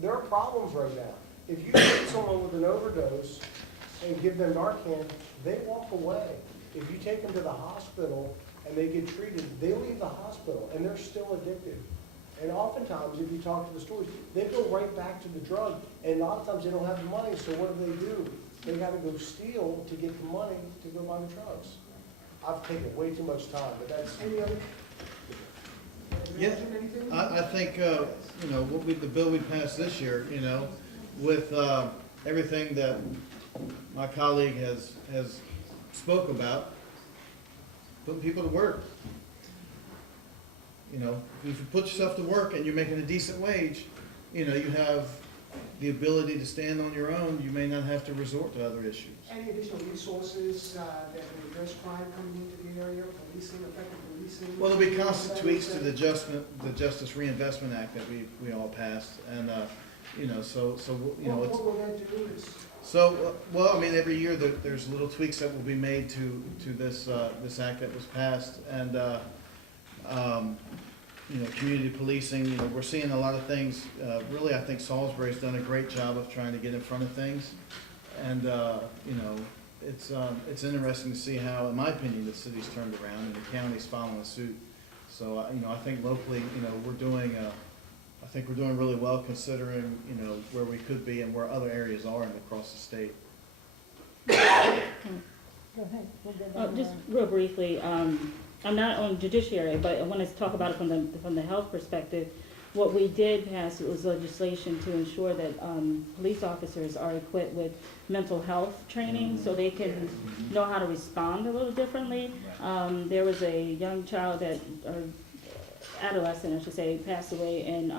There are problems right now. If you treat someone with an overdose and give them Narcan, they walk away. If you take them to the hospital and they get treated, they leave the hospital and they're still addicted. And oftentimes, if you talk to the stores, they go right back to the drug. And a lot of times they don't have the money, so what do? They gotta go steal to get the money to go buy the drugs. I've taken way too much time, but that's. Any other? Yeah, Anything? I think, you know, the bill we passed this year, you know, with everything that my colleague has spoke about, putting people to work. You know, if you put yourself to work and you're making a decent wage, you know, you have the ability to stand on your own. You may not have to resort to other issues. Any additional resources that will address crime coming into the area, policing, effective policing? Well, there'll be constant tweaks to the Justice Reinvestment Act that we all passed, and you know, so you know, it's. What will that do? So, well, I mean, every year there's little tweaks that will be made to this act that was passed, and you know, community policing. You know, we're seeing a lot of things. Really, I think Salisbury's done a great job of trying to get in front of things, and you know, it's interesting to see how, in my opinion, the city's turned around and the county's following suit. So, you know, I think locally, you know, we're doing really well considering, you know, where we could be and where other areas are across the state. Go ahead. We'll go down Just there. real briefly, I'm not on judiciary, but I want to talk about it from the health perspective. What we did pass was legislation to ensure that police officers are equipped with mental health training so they can know how to respond a little differently. There was a young child or adolescent, I should say, passed away in,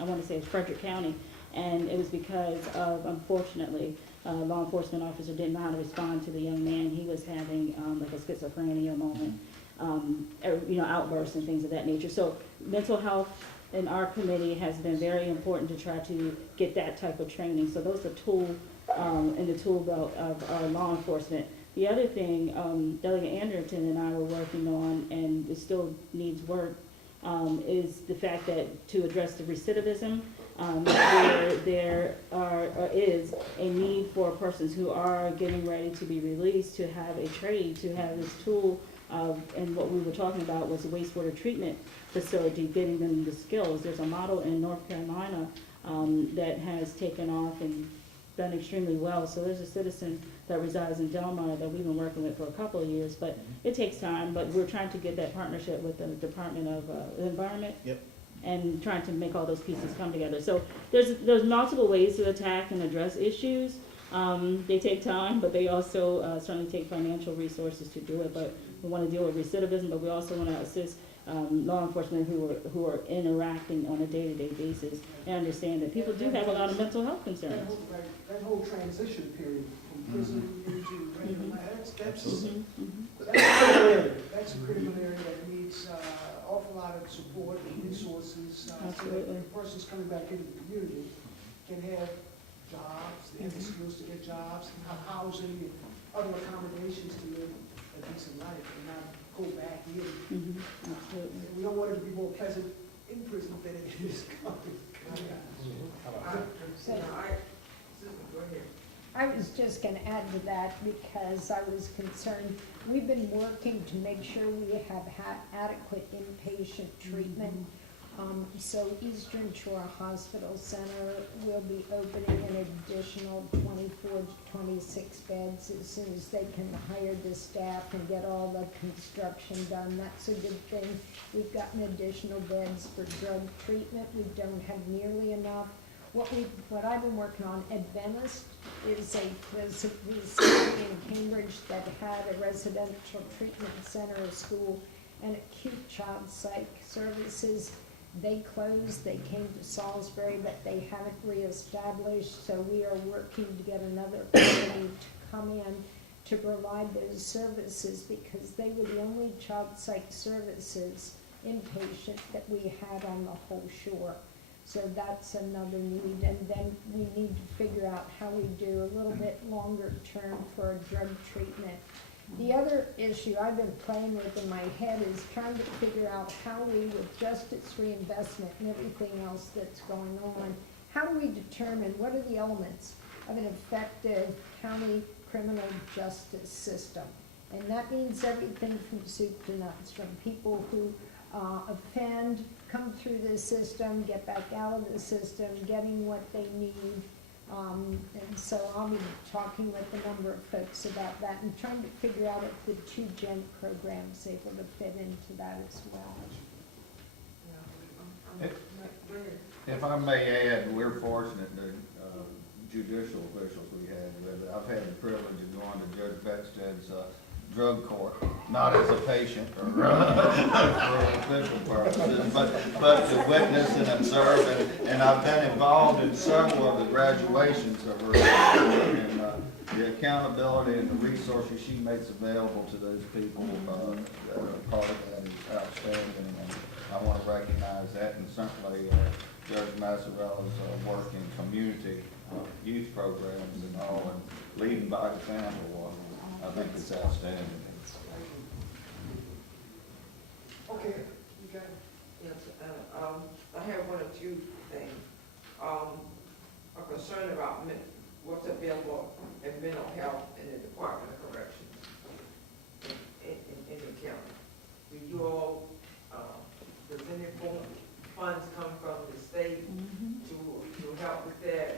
I want to say it's Frederick County, and it was because of, unfortunately, law enforcement officer didn't know how to respond to the young man. He was having like a schizophrenia moment, you know, outbursts and things of that nature. So mental health in our committee has been very important to try to get that type of training. So those are tools in the tool belt of our law enforcement. The other thing, Delegate Anderton and I were working on, and it still needs work, is the fact that to address the recidivism, where there is a need for persons who are getting ready to be released to have a trade, to have this tool and what we were talking about was a wastewater treatment facility, getting them the skills. There's a model in North Carolina that has taken off and done extremely well. So there's a citizen that resides in Delmar that we've been working with for a couple of years, but it takes time, but we're trying to get that partnership with the Department of Environment. Yep. And trying to make all those pieces come together. So there's multiple ways to attack and address issues. They take time, but they also certainly take financial resources to do it. But we want to deal with recidivism, but we also want to assist law enforcement who are interacting on a day-to-day basis and understand that people do have a lot of mental health concerns. That whole transition period from prison into regular life, that's a critical area. That's a critical area that needs an awful lot of support and resources. So that the person's coming back into the community can have jobs, they have the skills to get jobs, have housing, and other accommodations to live a decent life and not go back in. Absolutely. We don't want it to be more pleasant in prison than it is coming. I was just gonna add to that because I was concerned, we've been working to make sure we have adequate inpatient treatment. So Eastern Shore Hospital Center will be opening an additional 24 to 26 beds as soon as they can hire the staff and get all the construction done. That's a good thing. We've gotten additional beds for drug treatment. We don't have nearly enough. What I've been working on, Adventist is a facility in Cambridge that had a residential treatment center, a school, and acute child psych services. They closed, they came to Salisbury, but they haven't reestablished, so we are working to get another company to come in to provide those services because they were the only child psych services inpatient that we had on the whole shore. So that's another need. And then we need to figure out how we do a little bit longer term for a drug treatment. The other issue I've been playing with in my head is trying to figure out how we, with justice reinvestment and everything else that's going on, how do we determine what are the elements of an effective county criminal justice system? And that means everything from soup to nuts, from people who offend, come through the system, get back out of the system, getting what they need. And so I'll be talking with a number of folks about that and trying to figure out if the 2-gen program's able to fit into that as well. If I may add, we're fortunate that judicial officials we had with it. I've had the privilege of going to Judge Beckstead's drug court, not as a patient or for official purposes, but to witness and observe. And I've been involved in several of the graduations of her, and the accountability and the resources she makes available to those people that are part of that is outstanding. And I want to recognize that, and certainly Judge Mazzarella's work in community youth programs and all, and leading by example. I think it's outstanding. Okay, you got it. Yes, I have one or two things. I'm concerned about what's available in mental health in the Department of Corrections in the county. Do you all, does any funds come from the state to help with that?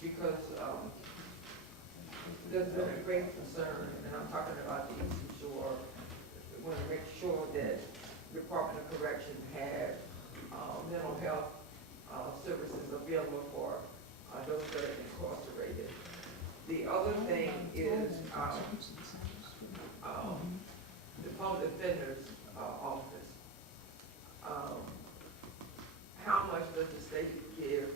Because there's been a great concern, and I'm talking about the Eastern Shore. We want to make sure that Department of Corrections have mental health services available for those that are incarcerated. The other thing is the public defender's office. How much does the state give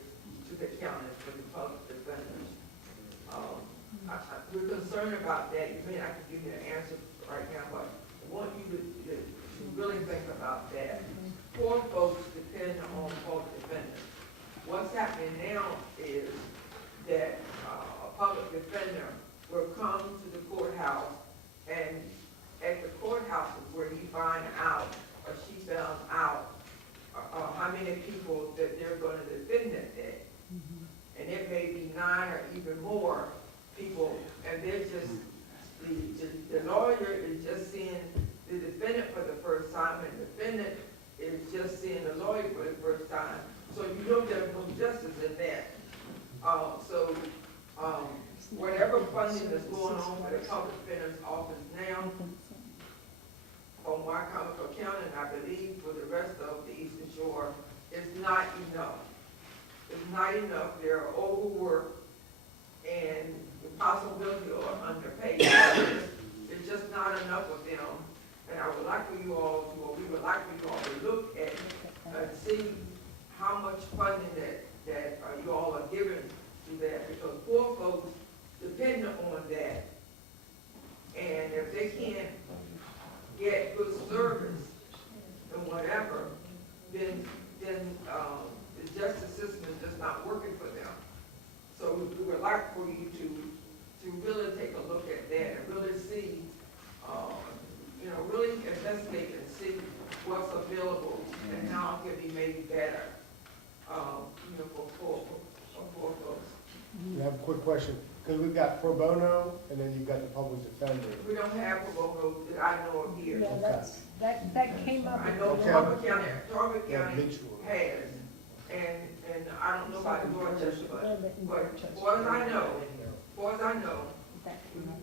to the county for the public defenders? We're concerned about that. You may not give me an answer right now, but I want you to really think about that. Poor folks depend on public defenders. What's happening now is that a public defender will come to the courthouse, and at the courthouse is where he finds out, or she found out, how many people that they're going to defend that day. And it may be 9 or even more people, and they're just, the lawyer is just seeing the defendant for the first time, and the defendant is just seeing the lawyer for the first time. So you know there's no justice in that. Whatever funding is going on for the public defender's office now, on Wicomico County, and I believe for the rest of the Eastern Shore, is not enough. It's not enough. They're overworked, and the possibility of underpaid. It's just not enough of them. And I would like for you all to, or we would like for you all to look at and see how much funding that you all are giving to that, because poor folks depend on that. And if they can't get good service and whatever, then the justice system is just not working for them. So we would like for you to really take a look at that and really see, really investigate and see what's available and how it can be made better, for poor folks. I have a quick question, because we've got pro bono, and then you've got the public defender. We don't have pro bono that I know of here. Yeah, that came up. I know Okay. Tarver County Yeah, has, Mitchell. and I don't know about Dorchester, but as far as I know,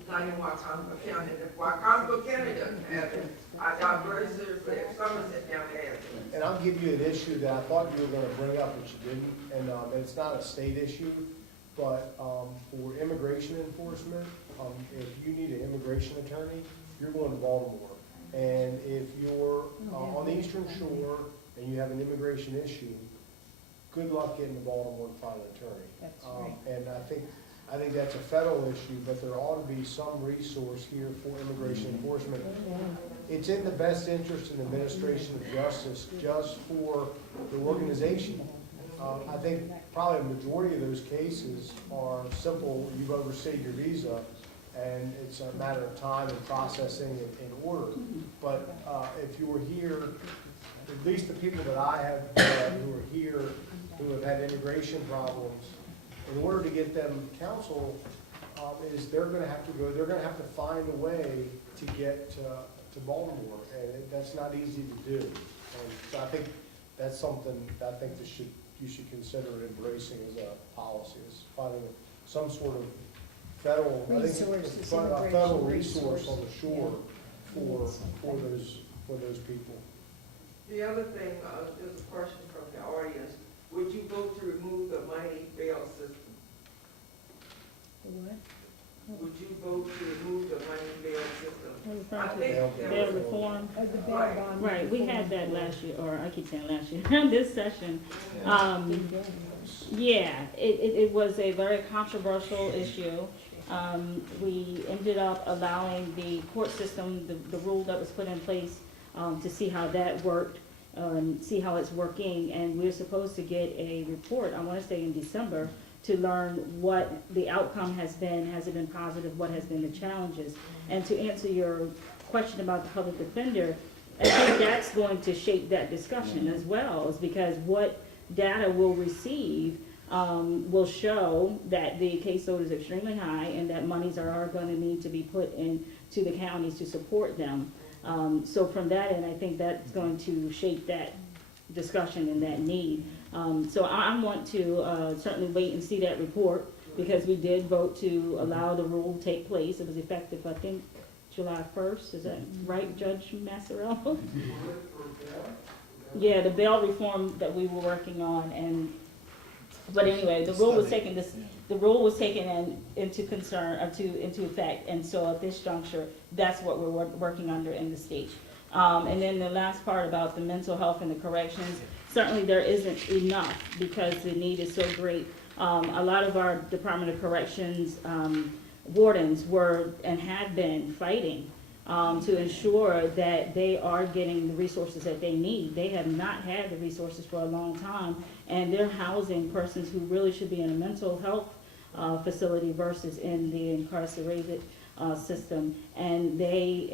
not in Wicomico County. If Wicomico County doesn't have it, I doubt very seriously if Somerset County has it. And I'll give you an issue that I thought you were gonna bring up, but you didn't, and it's not a state issue, but for immigration enforcement, if you need an immigration attorney, you're going to Baltimore. And if you're on the Eastern Shore and you have an immigration issue, good luck getting to Baltimore to find an attorney. That's right. And I think that's a federal issue, but there ought to be some resource here for immigration enforcement. It's in the best interest in the administration of justice, just for the organization. I think probably a majority of those cases are simple, you've overstayed your visa, and it's a matter of time and processing in order. But if you were here, at least the people that I have who are here, who have had immigration problems, in order to get them counsel, is they're gonna have to find a way to get to Baltimore, and that's not easy to do. And so I think that's something that I think you should consider embracing as a policy, is finding some sort of federal, I think, Resources, a federal immigration resource on the shore Yeah. for those people. The other thing, there's a question from the audience. Would you vote to remove the money bail system? What? Would you vote to remove the money bail system? We're I referring to think there bail was- reform. Oh, the bail Right. bond Right, we reform. had that last year, or I keep saying last year, this session. Yeah, it was a very controversial issue. We ended up allowing the court system, the rule that was put in place, to see how that worked, see how it's working, and we're supposed to get a report, I wanna say in December, to learn what the outcome has been it been positive, what has been the challenges. And to answer your question about the public defender, I think that's going to shape that discussion as well, is because what data we'll receive will show that the caseload is extremely high and that monies are going to need to be put into the counties to support them. So from that end, I think that's going to shape that discussion and that need. So I want to certainly wait and see that report, because we did vote to allow the rule to take place. It was effective, I think, July 1st. Is that right, Judge Massarello? Yeah, the bail reform that we were working on, but anyway, the rule was taken into effect, and so at this juncture, that's what we're working under in the state. And then the last part about the mental health and the corrections, certainly there isn't enough because the need is so great. A lot of our Department of Corrections wardens were and have been fighting to ensure that they are getting the resources that they need. They have not had the resources for a long time, and they're housing persons who really should be in a mental health facility versus in the incarcerated system. And they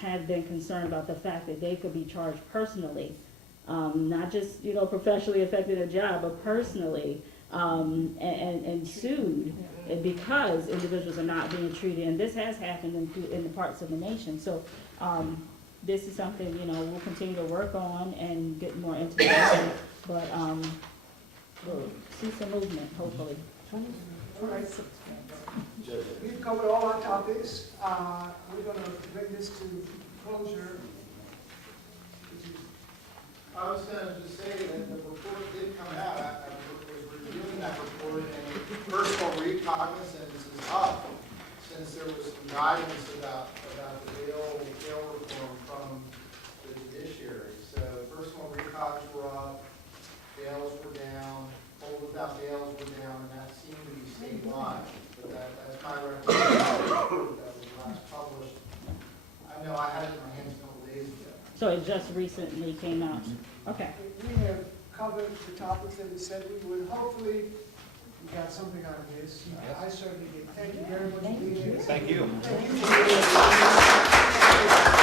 have been concerned about the fact that they could be charged personally, not just, professionally affecting a job, but personally, and sued because individuals are not being treated. And this has happened in the parts of the nation. So this is something, we'll continue to work on and get more into it. But we'll see some movement, hopefully. All right. We've covered all our topics. We're going to bring this to closure. I was gonna just say that the report did come out, I was reviewing that report, and first of all, recognizance is up, since there was some guidance about the bail reform from the judiciary. So first of all, recogs were up, bails were down, hold without bails were down, and that seemed to be statewide. But that's my recollection of the report that was last published. I know I had it in my hands a couple days ago. So it just recently came out. Okay. We have covered the topics that we said we would. Hopefully, we got something out of this. I certainly did. Thank you very much for being here. Thank you. Thank you for being here.